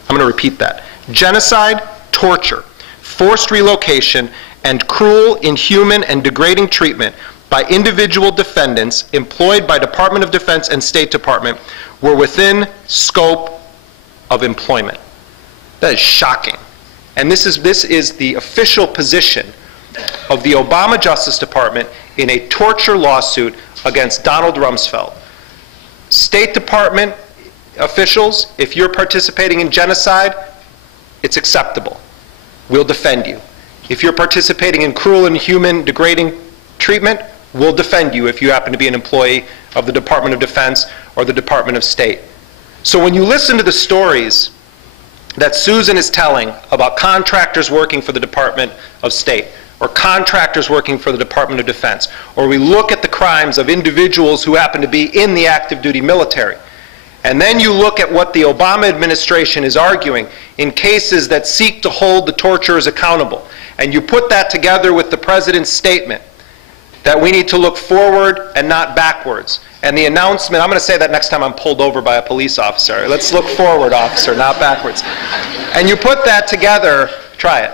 I'm going to repeat that. Genocide, torture, forced relocation, and cruel, inhuman, and degrading treatment by individual defendants employed by Department of Defense and State Department were within scope of employment. That is shocking. And this is the official position of the Obama Justice Department in a torture lawsuit against Donald Rumsfeld. State Department officials, if you're participating in genocide, it's acceptable. We'll defend you. If you're participating in cruel, inhuman, degrading treatment, we'll defend you if you happen to be an employee of the Department of Defense or the Department of State. So when you listen to the stories that Susan is telling about contractors working for the Department of State, or contractors working for the Department of Defense, or we look at the crimes of individuals who happen to be in the active duty military, and then you look at what the Obama administration is arguing in cases that seek to hold the torturers accountable, and you put that together with the President's statement that we need to look forward and not backwards, and the announcement, I'm going to say that next time I'm pulled over by a police officer, let's look forward, officer, not backwards. And you put that together, try it.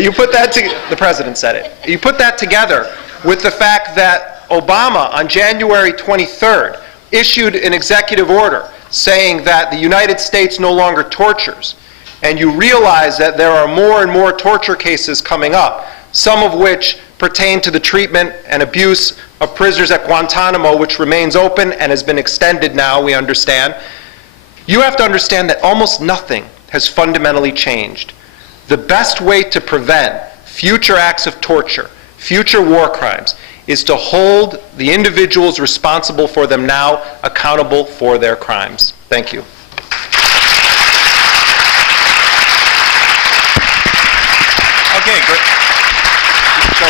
You put that the President said it. You put that together with the fact that Obama on January 23rd issued an executive order saying that the United States no longer tortures, and you realize that there are more and more torture cases coming up, some of which pertain to the treatment and abuse of prisoners at Guantanamo, which remains open and has been extended now, we understand. You have to understand that almost nothing has fundamentally changed. The best way to prevent future acts of torture, future war crimes, is to hold the individuals responsible for them now accountable for their crimes. Thank you. Okay, great. So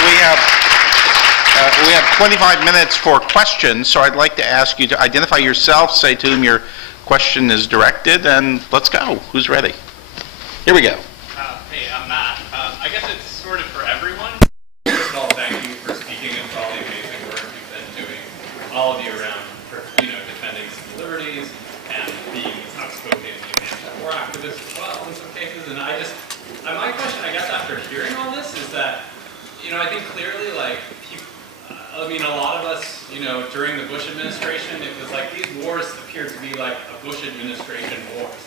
we have 25 minutes for questions, so I'd like to ask you to identify yourself, say to whom your question is directed, and let's go. Who's ready? Here we go. Hey, I'm Matt. I guess it's sort of for everyone. First of all, thank you for speaking and for all the amazing work you've been doing, all of you around, defending civil liberties and being outspoken anti-war activists as well in some cases. And my question, I guess, after hearing all this is that, I think clearly, like, a lot of us, during the Bush administration, it was like these wars appeared to be like a Bush administration wars.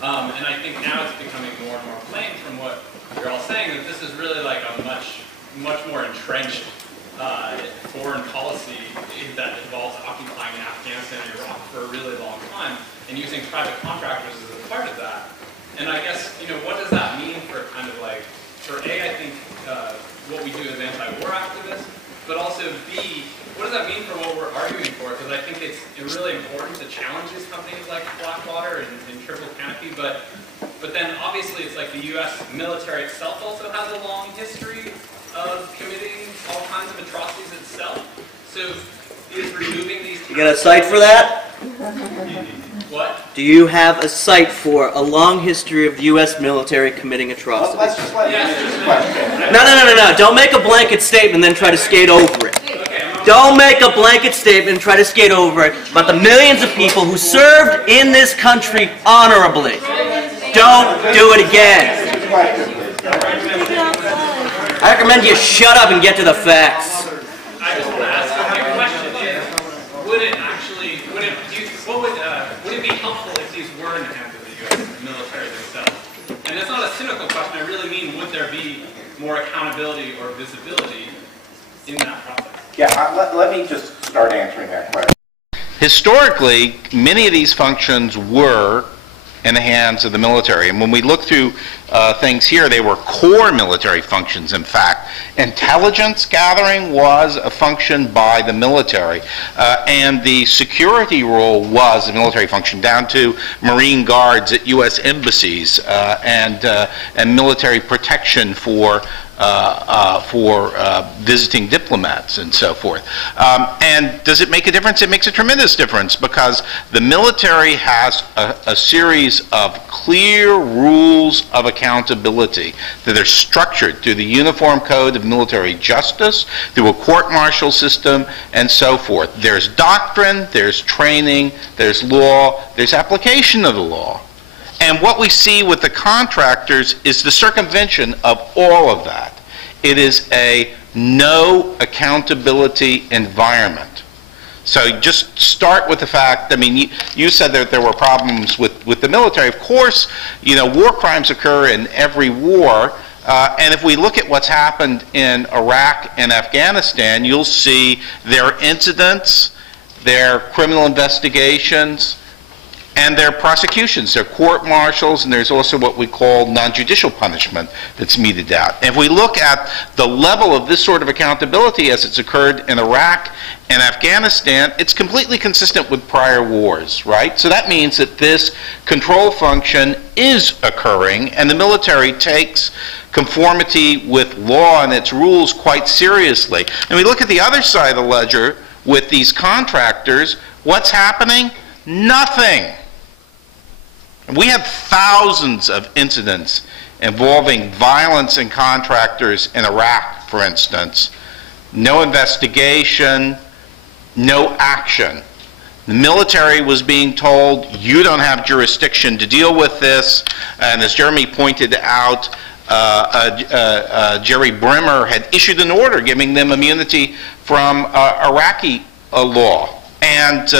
And I think now it's becoming more and more plain from what you're all saying that this is really like a much more entrenched foreign policy that involves occupying Afghanistan and Iraq for a really long time and using private contractors as a part of that. And I guess, what does that mean for kind of like, for A, I think what we do as anti-war activists, but also B, what does that mean for what we're arguing for? Because I think it's really important to challenge these companies like Blackwater and Triple Canopy, but then obviously it's like the U.S. military itself also has a long history of committing all kinds of atrocities itself. So is removing these... You got a cite for that? What? Do you have a cite for a long history of the U.S. military committing atrocities? Let's just let No. Don't make a blanket statement and then try to skate over it. Don't make a blanket statement and try to skate over it about the millions of people who served in this country honorably. Don't do it again. I recommend you shut up and get to the facts. I just want to ask, my question is, would it be helpful if these were in the hands of the U.S. military themselves? And that's not a cynical question. I really mean, would there be more accountability or visibility in that process? Yeah, let me just start answering that question. Historically, many of these functions were in the hands of the military. And when we look through things here, they were core military functions, in fact. Intelligence gathering was a function by the military, and the security role was a military function, down to Marine Guards at U.S. embassies and military protection for visiting diplomats and so forth. And does it make a difference? It makes a tremendous difference, because the military has a series of clear rules of accountability that are structured through the Uniform Code of Military Justice, through a court-martial system, and so forth. There's doctrine, there's training, there's law, there's application of the law. And what we see with the contractors is the circumvention of all of that. It is a no accountability environment. So just start with the fact, I mean, you said that there were problems with the military. Of course, you know, war crimes occur in every war. And if we look at what's happened in Iraq and Afghanistan, you'll see there are incidents, there are criminal investigations, and there are prosecutions. There are court-martials, and there's also what we call non-judicial punishment that's meted out. And if we look at the level of this sort of accountability as it's occurred in Iraq and Afghanistan, it's completely consistent with prior wars, right? So that means that this control function is occurring, and the military takes conformity with law and its rules quite seriously. And we look at the other side of the ledger with these contractors, what's happening? Nothing. We have thousands of incidents involving violence in contractors in Iraq, for instance. No investigation, no action. The military was being told, you don't have jurisdiction to deal with this, and as Jeremy pointed out, Jerry Brimmer had issued an order giving them immunity from Iraqi law. And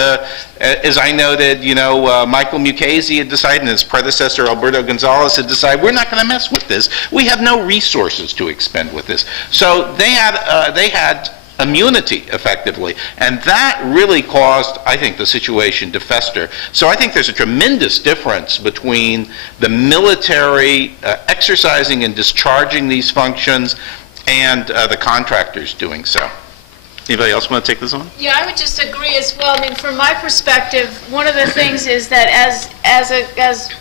as I noted, you know, Michael Mukasey had decided, and his predecessor Alberto Gonzalez had decided, we're not going to mess with this. We have no resources to expend with this. So they had immunity, effectively. And that really caused, I think, the situation to fester. So I think there's a tremendous difference between the military exercising and discharging these functions and the contractors doing so. Anybody else want to take this on? Yeah, I would just agree as well. I mean, from my perspective, one of the things is that as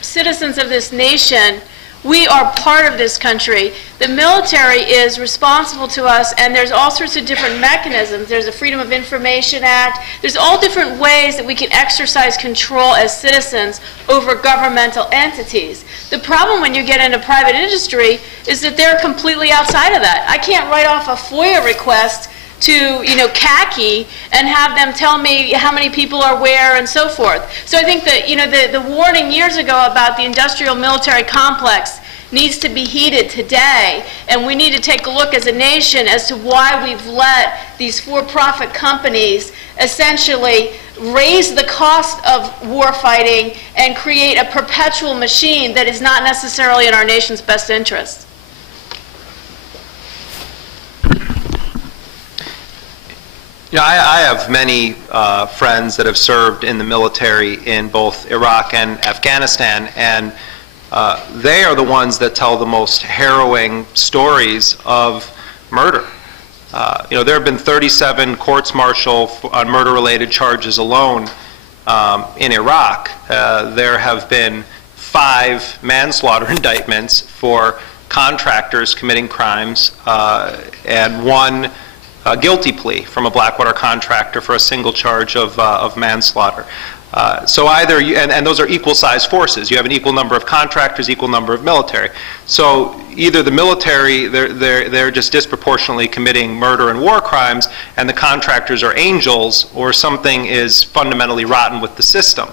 citizens of this nation, we are part of this country. The military is responsible to us, and there's all sorts of different mechanisms. There's a Freedom of Information Act. There's all different ways that we can exercise control as citizens over governmental entities. The problem when you get into private industry is that they're completely outside of that. I can't write off a FOIA request to, you know, khaki and have them tell me how many people are where and so forth. So I think that, you know, the warning years ago about the industrial military complex needs to be heeded today, and we need to take a look as a nation as to why we've let these for-profit companies essentially raise the cost of war fighting and create a perpetual machine that is not necessarily in our nation's best interest. You know, I have many friends that have served in the military in both Iraq and Afghanistan, and they are the ones that tell the most harrowing stories of murder. You know, there have been 37 courts-martial on murder-related charges alone in Iraq. There have been 5 manslaughter indictments for contractors committing crimes, and 1 guilty plea from a Blackwater contractor for a single charge of manslaughter. So either, and those are equal-sized forces. You have an equal number of contractors, equal number of military. So either the military, they're just disproportionately committing murder and war crimes, and the contractors are angels, or something is fundamentally rotten with the system.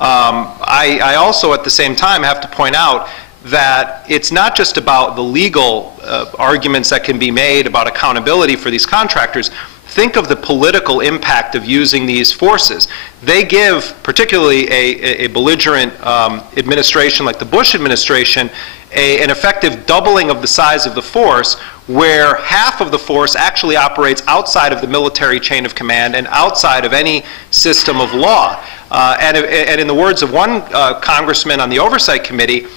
I also, at the same time, have to point out that it's not just about the legal arguments that can be made about accountability for these contractors. Think of the political impact of using these forces. They give, particularly a belligerent administration like the Bush administration, an effective doubling of the size of the force, where half of the force actually operates outside of the military chain of command and outside of any system of law. And in the words of one congressman on the Oversight Committee,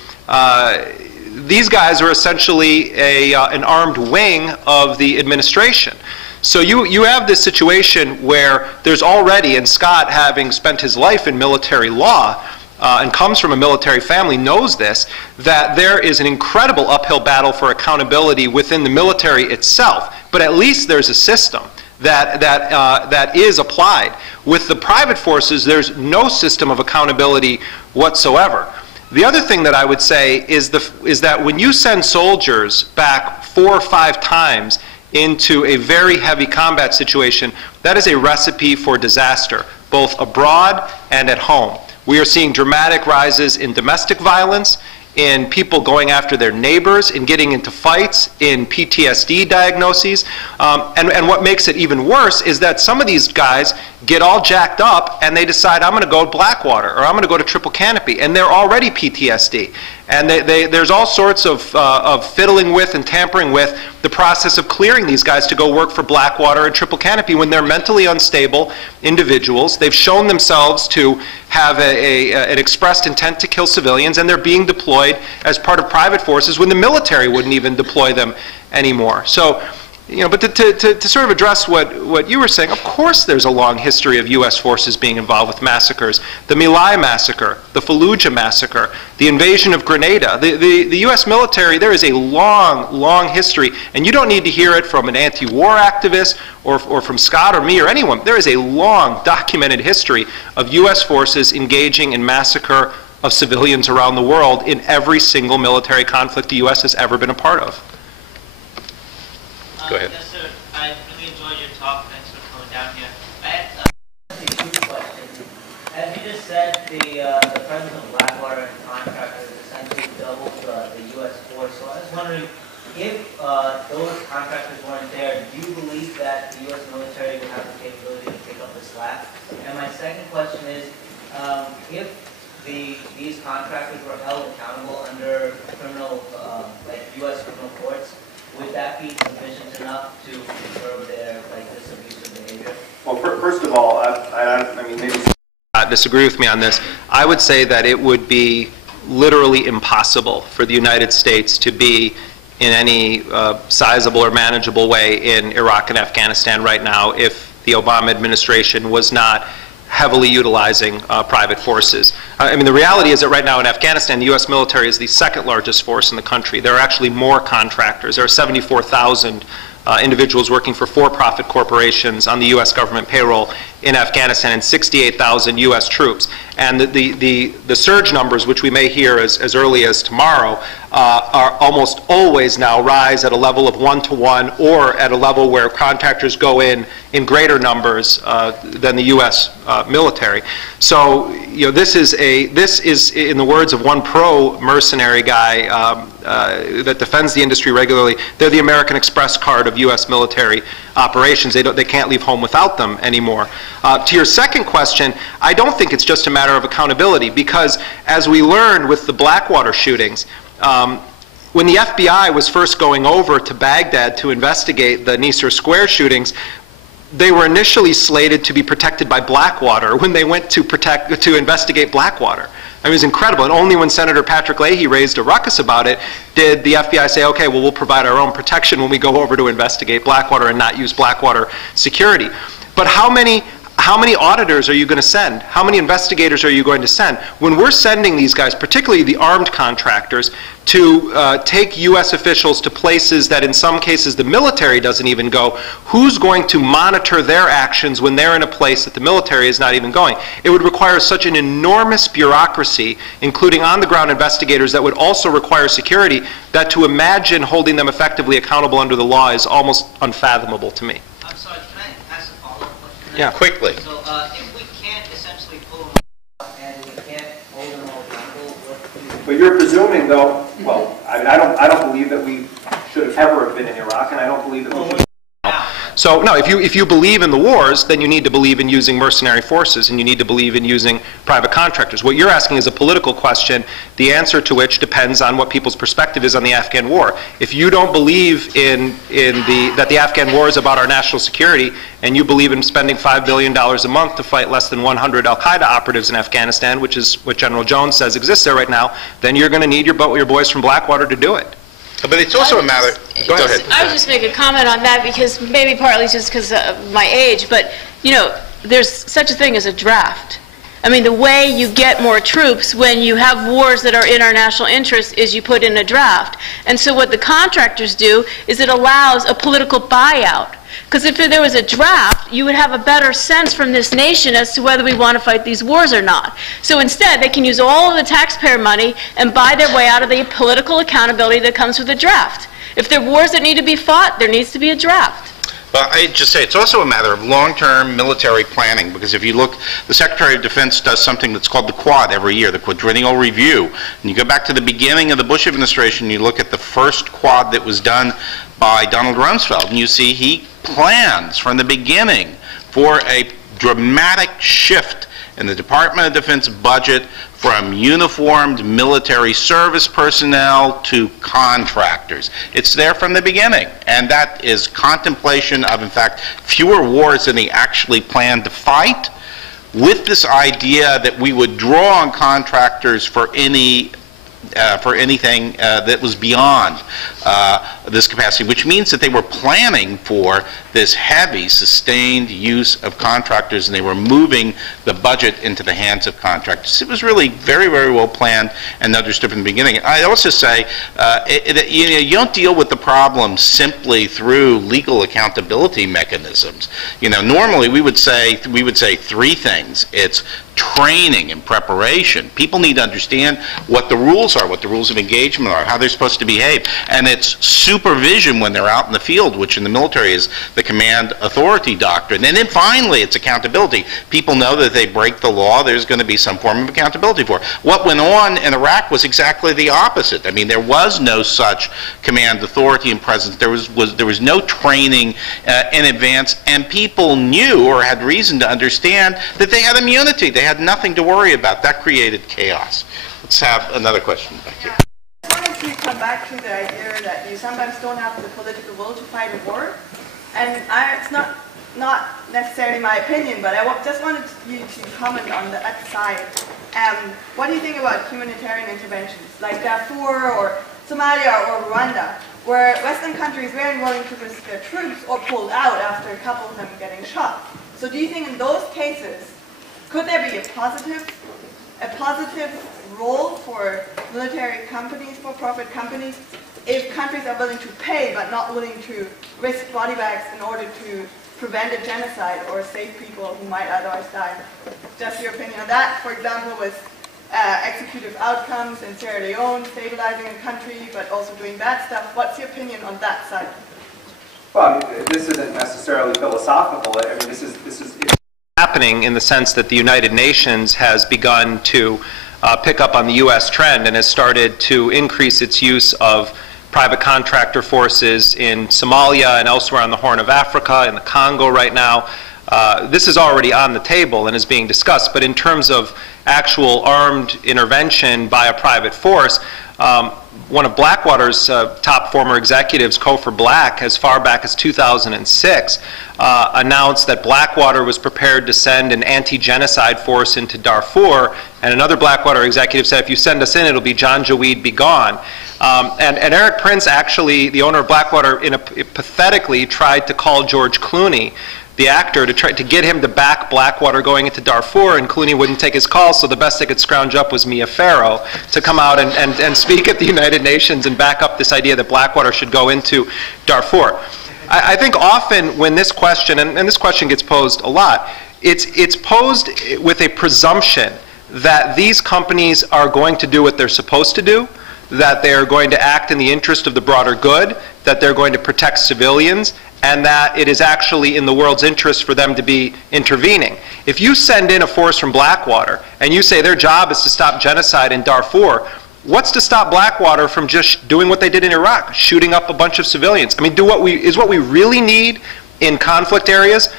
these guys are essentially an armed wing of the administration. So you have this situation where there's already, and Scott, having spent his life in military law and comes from a military family, knows this, that there is an incredible uphill battle for accountability within the military itself. But at least there's a system that is applied. With the private forces, there's no system of accountability whatsoever. The other thing that I would say is that when you send soldiers back 4 or 5 times into a very heavy combat situation, that is a recipe for disaster, both abroad and at home. We are seeing dramatic rises in domestic violence, in people going after their neighbors, in getting into fights, in PTSD diagnoses. And what makes it even worse is that some of these guys get all jacked up and they decide, I'm going to go to Blackwater or I'm going to go to Triple Canopy, and they're already PTSD. And there's all sorts of fiddling with and tampering with the process of clearing these guys to go work for Blackwater and Triple Canopy when they're mentally unstable individuals. They've shown themselves to have an expressed intent to kill civilians, and they're being deployed as part of private forces when the military wouldn't even deploy them anymore. So, you know, but to sort of address what you were saying, of course there's a long history of U.S. forces being involved with massacres. The My Lai massacre, the Fallujah massacre, the invasion of Grenada. The U.S. military, there is a long, long history, and you don't need to hear it from an anti-war activist or from Scott or me or anyone. There is a long documented history of U.S. forces engaging in massacre of civilians around the world in every single military conflict the U.S. has ever been a part of. Go ahead. Yes, sir. I really enjoyed your talk. Thanks for coming down here. I had two questions. As you just said, the presence of Blackwater and contractors essentially doubled the U.S. force. So I was wondering, if those contractors weren't there, do you believe that the U.S. military would have the capability to pick up the slack? And my second question is, if these contractors were held accountable under criminal, like U.S. criminal courts, would that be sufficient enough to curb their this abusive behavior? Well, first of all, I mean, maybe disagree with me on this. I would say that it would be literally impossible for the United States to be in any sizable or manageable way in Iraq and Afghanistan right now if the Obama administration was not heavily utilizing private forces. I mean, the reality is that right now in Afghanistan, the U.S. military is the second largest force in the country. There are actually more contractors. There are 74,000 individuals working for for-profit corporations on the U.S. government payroll in Afghanistan, and 68,000 U.S. troops. And the surge numbers, which we may hear as early as tomorrow, are almost always now rise at a level of 1-to-1 or at a level where contractors go in greater numbers than the U.S. Military. So, you know, this is, in the words of one pro-mercenary guy that defends the industry regularly, they're the American Express card of U.S. military operations. They can't leave home without them anymore. To your second question, I don't think it's just a matter of accountability, because as we learned with the Blackwater shootings, when the FBI was first going over to Baghdad to investigate the Nisour Square shootings, they were initially slated to be protected by Blackwater when they went to investigate Blackwater. I mean, it was incredible, and only when Senator Patrick Leahy raised a ruckus about it did the FBI say, okay, well, we'll provide our own protection when we go over to investigate Blackwater and not use Blackwater security. But how many auditors are you going to send? How many investigators are you going to send? When we're sending these guys, particularly the armed contractors, to take U.S. officials to places that in some cases the military doesn't even go, who's going to monitor their actions when they're in a place that the military is not even going? It would require such an enormous bureaucracy, including on-the-ground investigators, that would also require security, that to imagine holding them effectively accountable under the law is almost unfathomable to me. I'm sorry, can I ask a follow-up question? Yeah. Quickly. So if we can't essentially pull them out and we can't hold them all accountable, what do But you're presuming, though, well, I mean, I don't believe that we should ever have been in Iraq, and I don't believe that we should. So no, if you believe in the wars, then you need to believe in using mercenary forces, and you need to believe in using private contractors. What you're asking is a political question, the answer to which depends on what people's perspective is on the Afghan war. If you don't believe that the Afghan war is about our national security, and you believe in spending $5 billion a month to fight less than 100 al-Qaeda operatives in Afghanistan, which is what General Jones says exists there right now, then you're going to need your boys from Blackwater to do it. But it's also a matter. Go ahead. I would just make a comment on that, because maybe partly just because of my age, but you know, there's such a thing as a draft. I mean, the way you get more troops when you have wars that are in our national interest is you put in a draft. And so what the contractors do is it allows a political buyout. Because if there was a draft, you would have a better sense from this nation as to whether we want to fight these wars or not. So instead, they can use all of the taxpayer money and buy their way out of the political accountability that comes with a draft. If there are wars that need to be fought, there needs to be a draft. Well, I just say it's also a matter of long-term military planning, because if you look, the Secretary of Defense does something that's called the Quad every year, the Quadrennial Review. And you go back to the beginning of the Bush administration, you look at the first Quad that was done by Donald Rumsfeld, and you see he plans from the beginning for a dramatic shift in the Department of Defense budget from uniformed military service personnel to contractors. It's there from the beginning, and that is contemplation of, in fact, fewer wars than he actually planned to fight, with this idea that we would draw on contractors for anything that was beyond this capacity, which means that they were planning for this heavy, sustained use of contractors, and they were moving the budget into the hands of contractors. It was really very, very well planned and understood from the beginning. I also say you don't deal with the problem simply through legal accountability mechanisms. Normally we would say three things. It's training and preparation. People need to understand what the rules are, what the rules of engagement are, how they're supposed to behave. And it's supervision when they're out in the field, which in the military is the command authority doctrine. And then finally, it's accountability. People know that if they break the law, there's going to be some form of accountability for it. What went on in Iraq was exactly the opposite. I mean, there was no such command authority and presence. There was no training in advance, and people knew or had reason to understand that they had immunity. They had nothing to worry about. That created chaos. Let's have another question back here. I wanted to come back to the idea that you sometimes don't have the political will to fight a war. And it's not necessarily my opinion, but I just wanted you to comment on the other side. What do you think about humanitarian interventions, like Darfur or Somalia or Rwanda, where Western countries weren't willing to risk their troops or pulled out after a couple of them getting shot? So do you think in those cases, could there be a positive role for military companies, for-profit companies, if countries are willing to pay but not willing to risk body bags in order to prevent a genocide or save people who might otherwise die? Just your opinion on that. For example, with executive outcomes in Sierra Leone, stabilizing a country but also doing bad stuff. What's your opinion on that side? Well, this isn't necessarily philosophical. I mean, this is happening in the sense that the United Nations has begun to pick up on the U.S. trend and has started to increase its use of private contractor forces in Somalia and elsewhere on the Horn of Africa, in the Congo right now. This is already on the table and is being discussed, but in terms of actual armed intervention by a private force, one of Blackwater's top former executives, Kofor Black, as far back as 2006, announced that Blackwater was prepared to send an anti-genocide force into Darfur, and another Blackwater executive said, if you send us in, it'll be John Jaweed, be gone. And Eric Prince, actually, the owner of Blackwater, pathetically tried to call George Clooney, the actor, to try to get him to back Blackwater going into Darfur, and Clooney wouldn't take his call, so the best they could scrounge up was Mia Farrow to come out and speak at the United Nations and back up this idea that Blackwater should go into Darfur. I think often when this question, and this question gets posed a lot, it's posed with a presumption that these companies are going to do what they're supposed to do, that they are going to act in the interest of the broader good, that they're going to protect civilians, and that it is actually in the world's interest for them to be intervening. If you send in a force from Blackwater and you say their job is to stop genocide in Darfur, what's to stop Blackwater from just doing what they did in Iraq, shooting up a bunch of civilians? I mean, is what we really need in conflict areas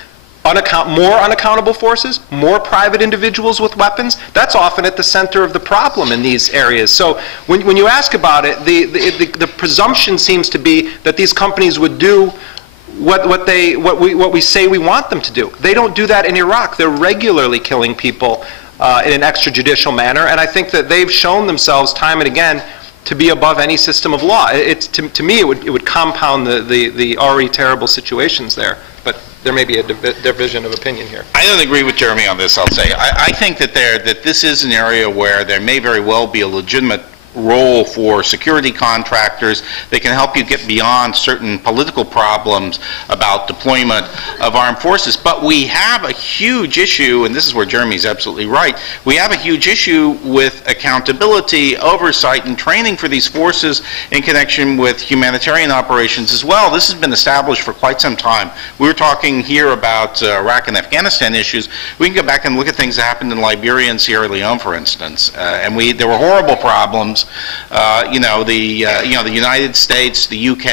more unaccountable forces, more private individuals with weapons? That's often at the center of the problem in these areas. So when you ask about it, the presumption seems to be that these companies would do what we say we want them to do. They don't do that in Iraq. They're regularly killing people in an extrajudicial manner, and I think that they've shown themselves time and again to be above any system of law. To me, it would compound the already terrible situations there. But there may be a division of opinion here. I don't agree with Jeremy on this, I'll say. I think that this is an area where there may very well be a legitimate role for security contractors. They can help you get beyond certain political problems about deployment of armed forces. But we have a huge issue, and this is where Jeremy's absolutely right, we have a huge issue with accountability, oversight, and training for these forces in connection with humanitarian operations as well. This has been established for quite some time. We were talking here about Iraq and Afghanistan issues. We can go back and look at things that happened in Liberia and Sierra Leone, for instance, and there were horrible problems. The United States, the UK,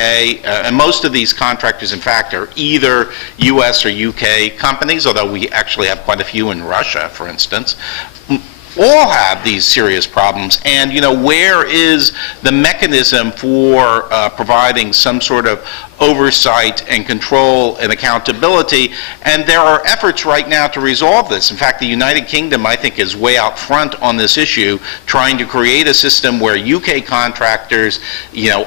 and most of these contractors, in fact, are either US or UK companies, although we actually have quite a few in Russia, for instance. All have these serious problems, and where is the mechanism for providing some sort of oversight and control and accountability? And there are efforts right now to resolve this. In fact, the United Kingdom, I think, is way out front on this issue, trying to create a system where UK contractors,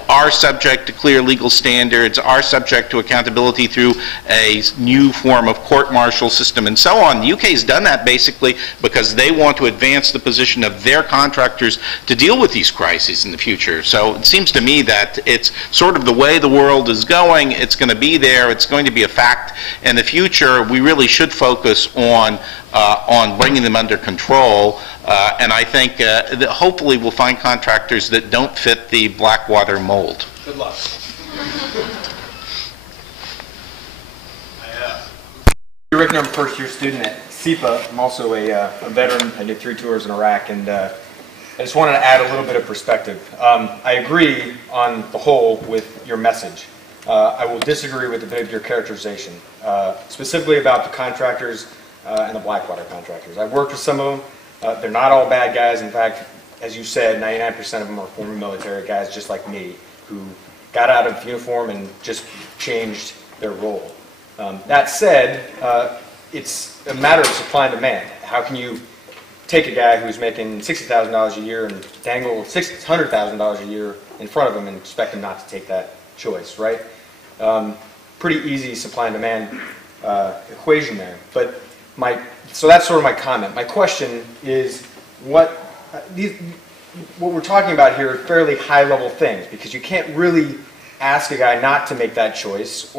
are subject to clear legal standards, are subject to accountability through a new form of court-martial system and so on. The UK has done that basically because they want to advance the position of their contractors to deal with these crises in the future. So it seems to me that it's sort of the way the world is going. It's going to be there. It's going to be a fact in the future. We really should focus on bringing them under control. And I think that hopefully we'll find contractors that don't fit the Blackwater mold. Good luck. Rick, I'm a first-year student at SEPA. I'm also a veteran. I did 3 tours in Iraq, and I just wanted to add a little bit of perspective. I agree on the whole with your message. I will disagree with a bit of your characterization, specifically about the contractors and the Blackwater contractors. I've worked with some of them. They're not all bad guys. In fact, as you said, 99% of them are former military guys just like me who got out of uniform and just changed their role. That said, it's a matter of supply and demand. How can you take a guy who's making $60,000 a year and dangle $100,000 a year in front of him and expect him not to take that choice, right? Pretty easy supply and demand equation there. But so that's sort of my comment. My question is, what we're talking about here are fairly high-level things, because you can't really ask a guy not to make that choice,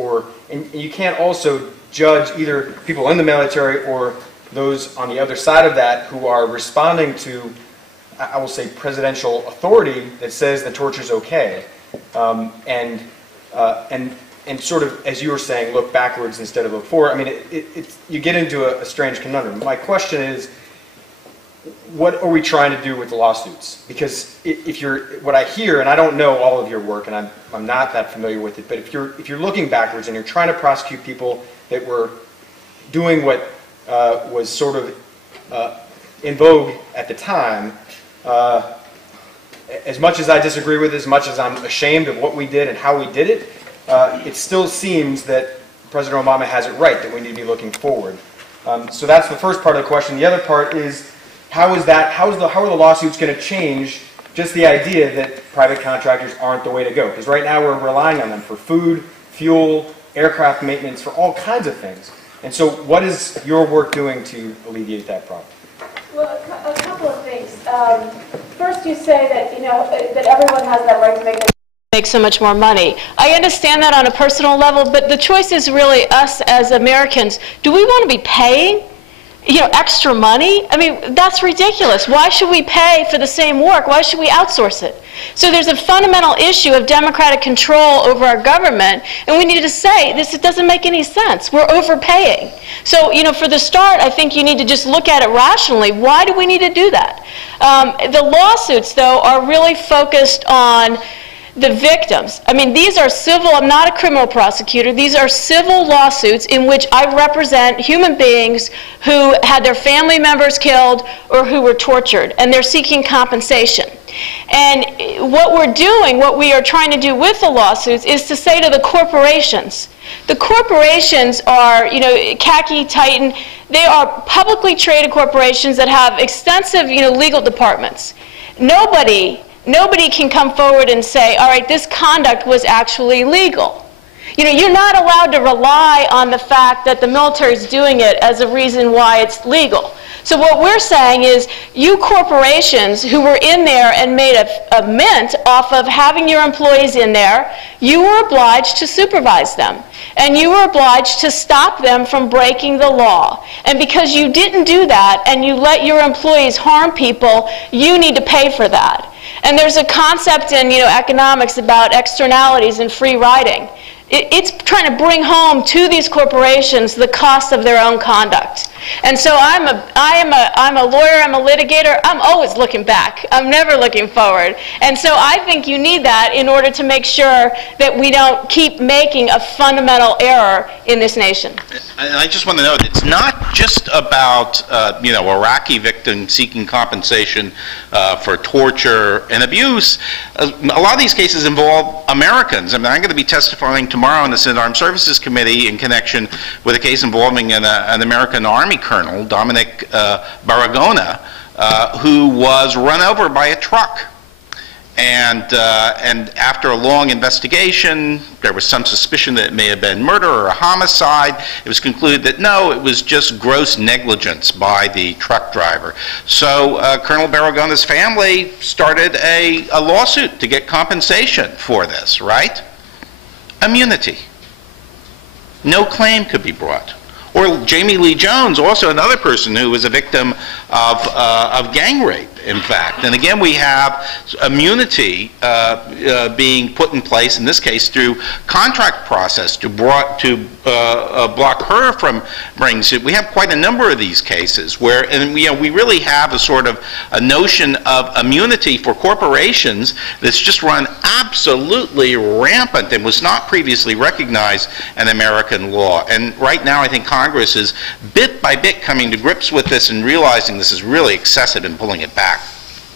and you can't also judge either people in the military or those on the other side of that who are responding to, I will say, presidential authority that says the torture's okay, and sort of, as you were saying, look backwards instead of look forward. I mean, you get into a strange conundrum. My question is, what are we trying to do with the lawsuits? Because what I hear, and I don't know all of your work, and I'm not that familiar with it, but if you're looking backwards and you're trying to prosecute people that were doing what was sort of in vogue at the time, as much as I disagree with it, as much as I'm ashamed of what we did and how we did it, it still seems that President Obama has it right, that we need to be looking forward. So that's the first part of the question. The other part is, how are the lawsuits going to change just the idea that private contractors aren't the way to go? Because right now we're relying on them for food, fuel, aircraft maintenance, for all kinds of things. And so what is your work doing to alleviate that problem? Well, a couple of things. First, you say that, that everyone has that right to make so much more money. I understand that on a personal level, but the choice is really us as Americans. Do we want to be paying extra money? I mean, that's ridiculous. Why should we pay for the same work? Why should we outsource it? So there's a fundamental issue of democratic control over our government, and we need to say, it doesn't make any sense. We're overpaying. So, for the start, I think you need to just look at it rationally. Why do we need to do that? The lawsuits, though, are really focused on the victims. I mean, these are civil, I'm not a criminal prosecutor, these are civil lawsuits in which I represent human beings who had their family members killed or who were tortured, and they're seeking compensation. And what we are trying to do with the lawsuits is to say to the corporations are, Khaki, Titan, they are publicly traded corporations that have extensive, legal departments. Nobody can come forward and say, all right, this conduct was actually legal. You're not allowed to rely on the fact that the military is doing it as a reason why it's legal. So what we're saying is, you corporations who were in there and made a mint off of having your employees in there, you were obliged to supervise them. And you were obliged to stop them from breaking the law. And because you didn't do that and you let your employees harm people, you need to pay for that. And there's a concept in economics about externalities and free riding. It's trying to bring home to these corporations the cost of their own conduct. And so I'm a lawyer, I'm a litigator, I'm always looking back. I'm never looking forward. And so I think you need that in order to make sure that we don't keep making a fundamental error in this nation. And I just want to note, it's not just about, Iraqi victims seeking compensation for torture and abuse. A lot of these cases involve Americans. I mean, I'm going to be testifying tomorrow in the Senate Armed Services Committee in connection with a case involving an American Army colonel, Dominic Barragona, who was run over by a truck. And after a long investigation, there was some suspicion that it may have been murder or a homicide. It was concluded that no, it was just gross negligence by the truck driver. So Colonel Barragona's family started a lawsuit to get compensation for this, right? Immunity. No claim could be brought. Or Jamie Lee Jones, also another person who was a victim of gang rape, in fact. And again, we have immunity being put in place, in this case, through contract process to block her from bringing suit. We have quite a number of these cases where, and we really have a sort of a notion of immunity for corporations that's just run absolutely rampant and was not previously recognized in American law. And right now, I think Congress is bit by bit coming to grips with this and realizing this is really excessive and pulling it back.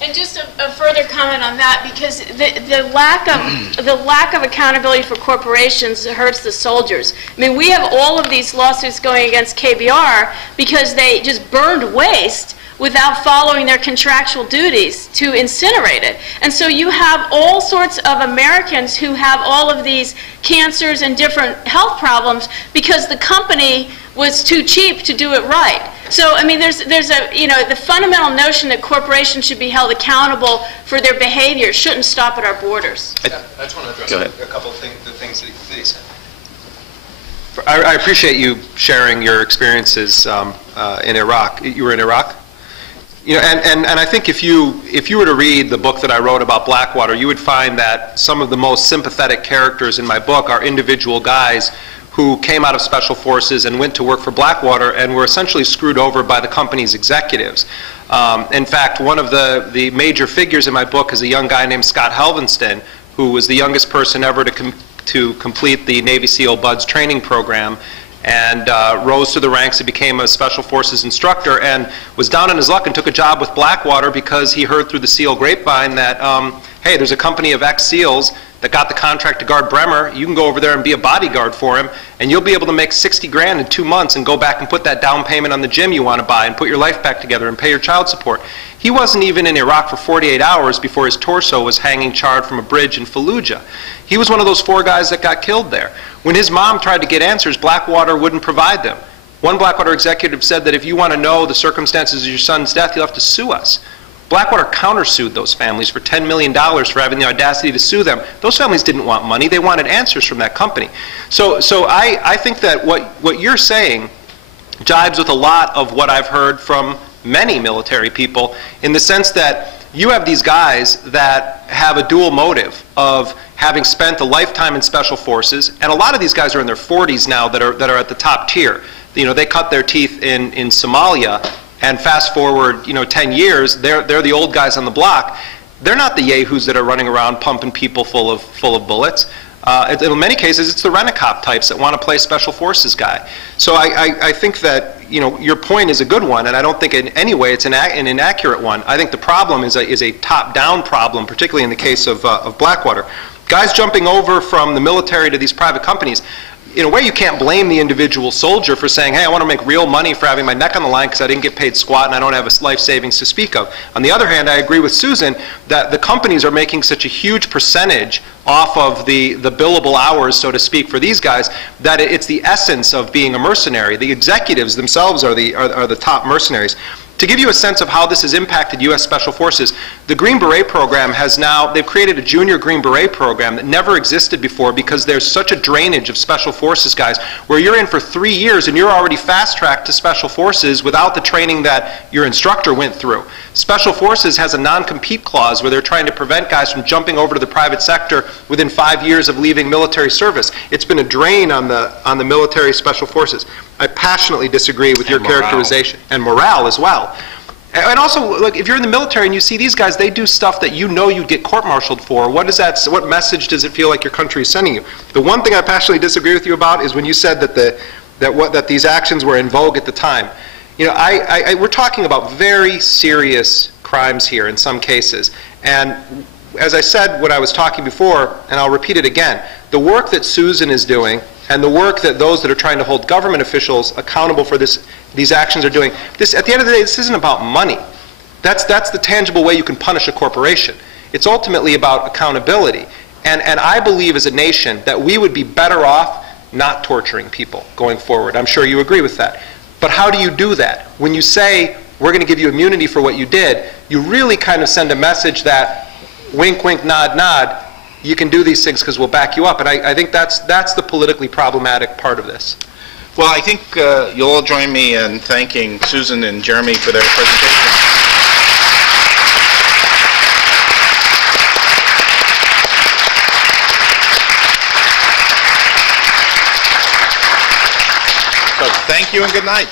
And just a further comment on that, because the lack of accountability for corporations hurts the soldiers. I mean, we have all of these lawsuits going against KBR because they just burned waste without following their contractual duties to incinerate it. And so you have all sorts of Americans who have all of these cancers and different health problems because the company was too cheap to do it right. So, I mean, there's the fundamental notion that corporations should be held accountable for their behavior shouldn't stop at our borders. I just want to address a couple of things that he said. I appreciate you sharing your experiences in Iraq. You were in Iraq? And I think if you were to read the book that I wrote about Blackwater, you would find that some of the most sympathetic characters in my book are individual guys who came out of special forces and went to work for Blackwater and were essentially screwed over by the company's executives. In fact, one of the major figures in my book is a young guy named Scott Helvenston, who was the youngest person ever to complete the Navy SEAL BUDS training program, and rose to the ranks and became a special forces instructor, and was down on his luck and took a job with Blackwater because he heard through the SEAL grapevine that, hey, there's a company of ex-SEALs that got the contract to guard Bremer. You can go over there and be a bodyguard for him, and you'll be able to make 60 grand in 2 months and go back and put that down payment on the gym you want to buy and put your life back together and pay your child support. He wasn't even in Iraq for 48 hours before his torso was hanging charred from a bridge in Fallujah. He was one of those 4 guys that got killed there. When his mom tried to get answers, Blackwater wouldn't provide them. One Blackwater executive said that if you want to know the circumstances of your son's death, you'll have to sue us. Blackwater countersued those families for $10 million for having the audacity to sue them. Those families didn't want money. They wanted answers from that company. So I think that what you're saying jives with a lot of what I've heard from many military people, in the sense that you have these guys that have a dual motive of having spent a lifetime in special forces, and a lot of these guys are in their 40s now that are at the top tier. They cut their teeth in Somalia, and fast forward 10 years, they're the old guys on the block. They're not the yahoos that are running around pumping people full of bullets. In many cases, it's the rent-a-cop types that want to play special forces guy. So I think that your point is a good one, and I don't think in any way it's an inaccurate one. I think the problem is a top-down problem, particularly in the case of Blackwater. Guys jumping over from the military to these private companies, in a way you can't blame the individual soldier for saying, hey, I want to make real money for having my neck on the line because I didn't get paid squat and I don't have a life savings to speak of. On the other hand, I agree with Susan that the companies are making such a huge percentage off of the billable hours, so to speak, for these guys, that it's the essence of being a mercenary. The executives themselves are the top mercenaries. To give you a sense of how this has impacted U.S. Special Forces, the Green Beret program has now, they've created a junior Green Beret program that never existed before because there's such a drainage of Special Forces guys where you're in for 3 years and you're already fast-tracked to Special Forces without the training that your instructor went through. Special Forces has a non-compete clause where they're trying to prevent guys from jumping over to the private sector within 5 years of leaving military service. It's been a drain on the military Special Forces. I passionately disagree with your characterization. And morale as well. And also, look, if you're in the military and you see these guys, they do stuff that you know you'd get court-martialed for. What message does it feel like your country is sending you? The one thing I passionately disagree with you about is when you said that these actions were in vogue at the time. You know, we're talking about very serious crimes here in some cases. And as I said when I was talking before, and I'll repeat it again, the work that Susan is doing and the work that those that are trying to hold government officials accountable for these actions are doing, at the end of the day, this isn't about money. That's the tangible way you can punish a corporation. It's ultimately about accountability. And I believe as a nation that we would be better off not torturing people going forward. I'm sure you agree with that. But how do you do that? When you say, we're going to give you immunity for what you did, you really kind of send a message that, wink, wink, nod, nod, you can do these things because we'll back you up. And I think that's the politically problematic part of this. Well, I think you'll all join me in thanking Susan and Jeremy for their presentation. So thank you and good night.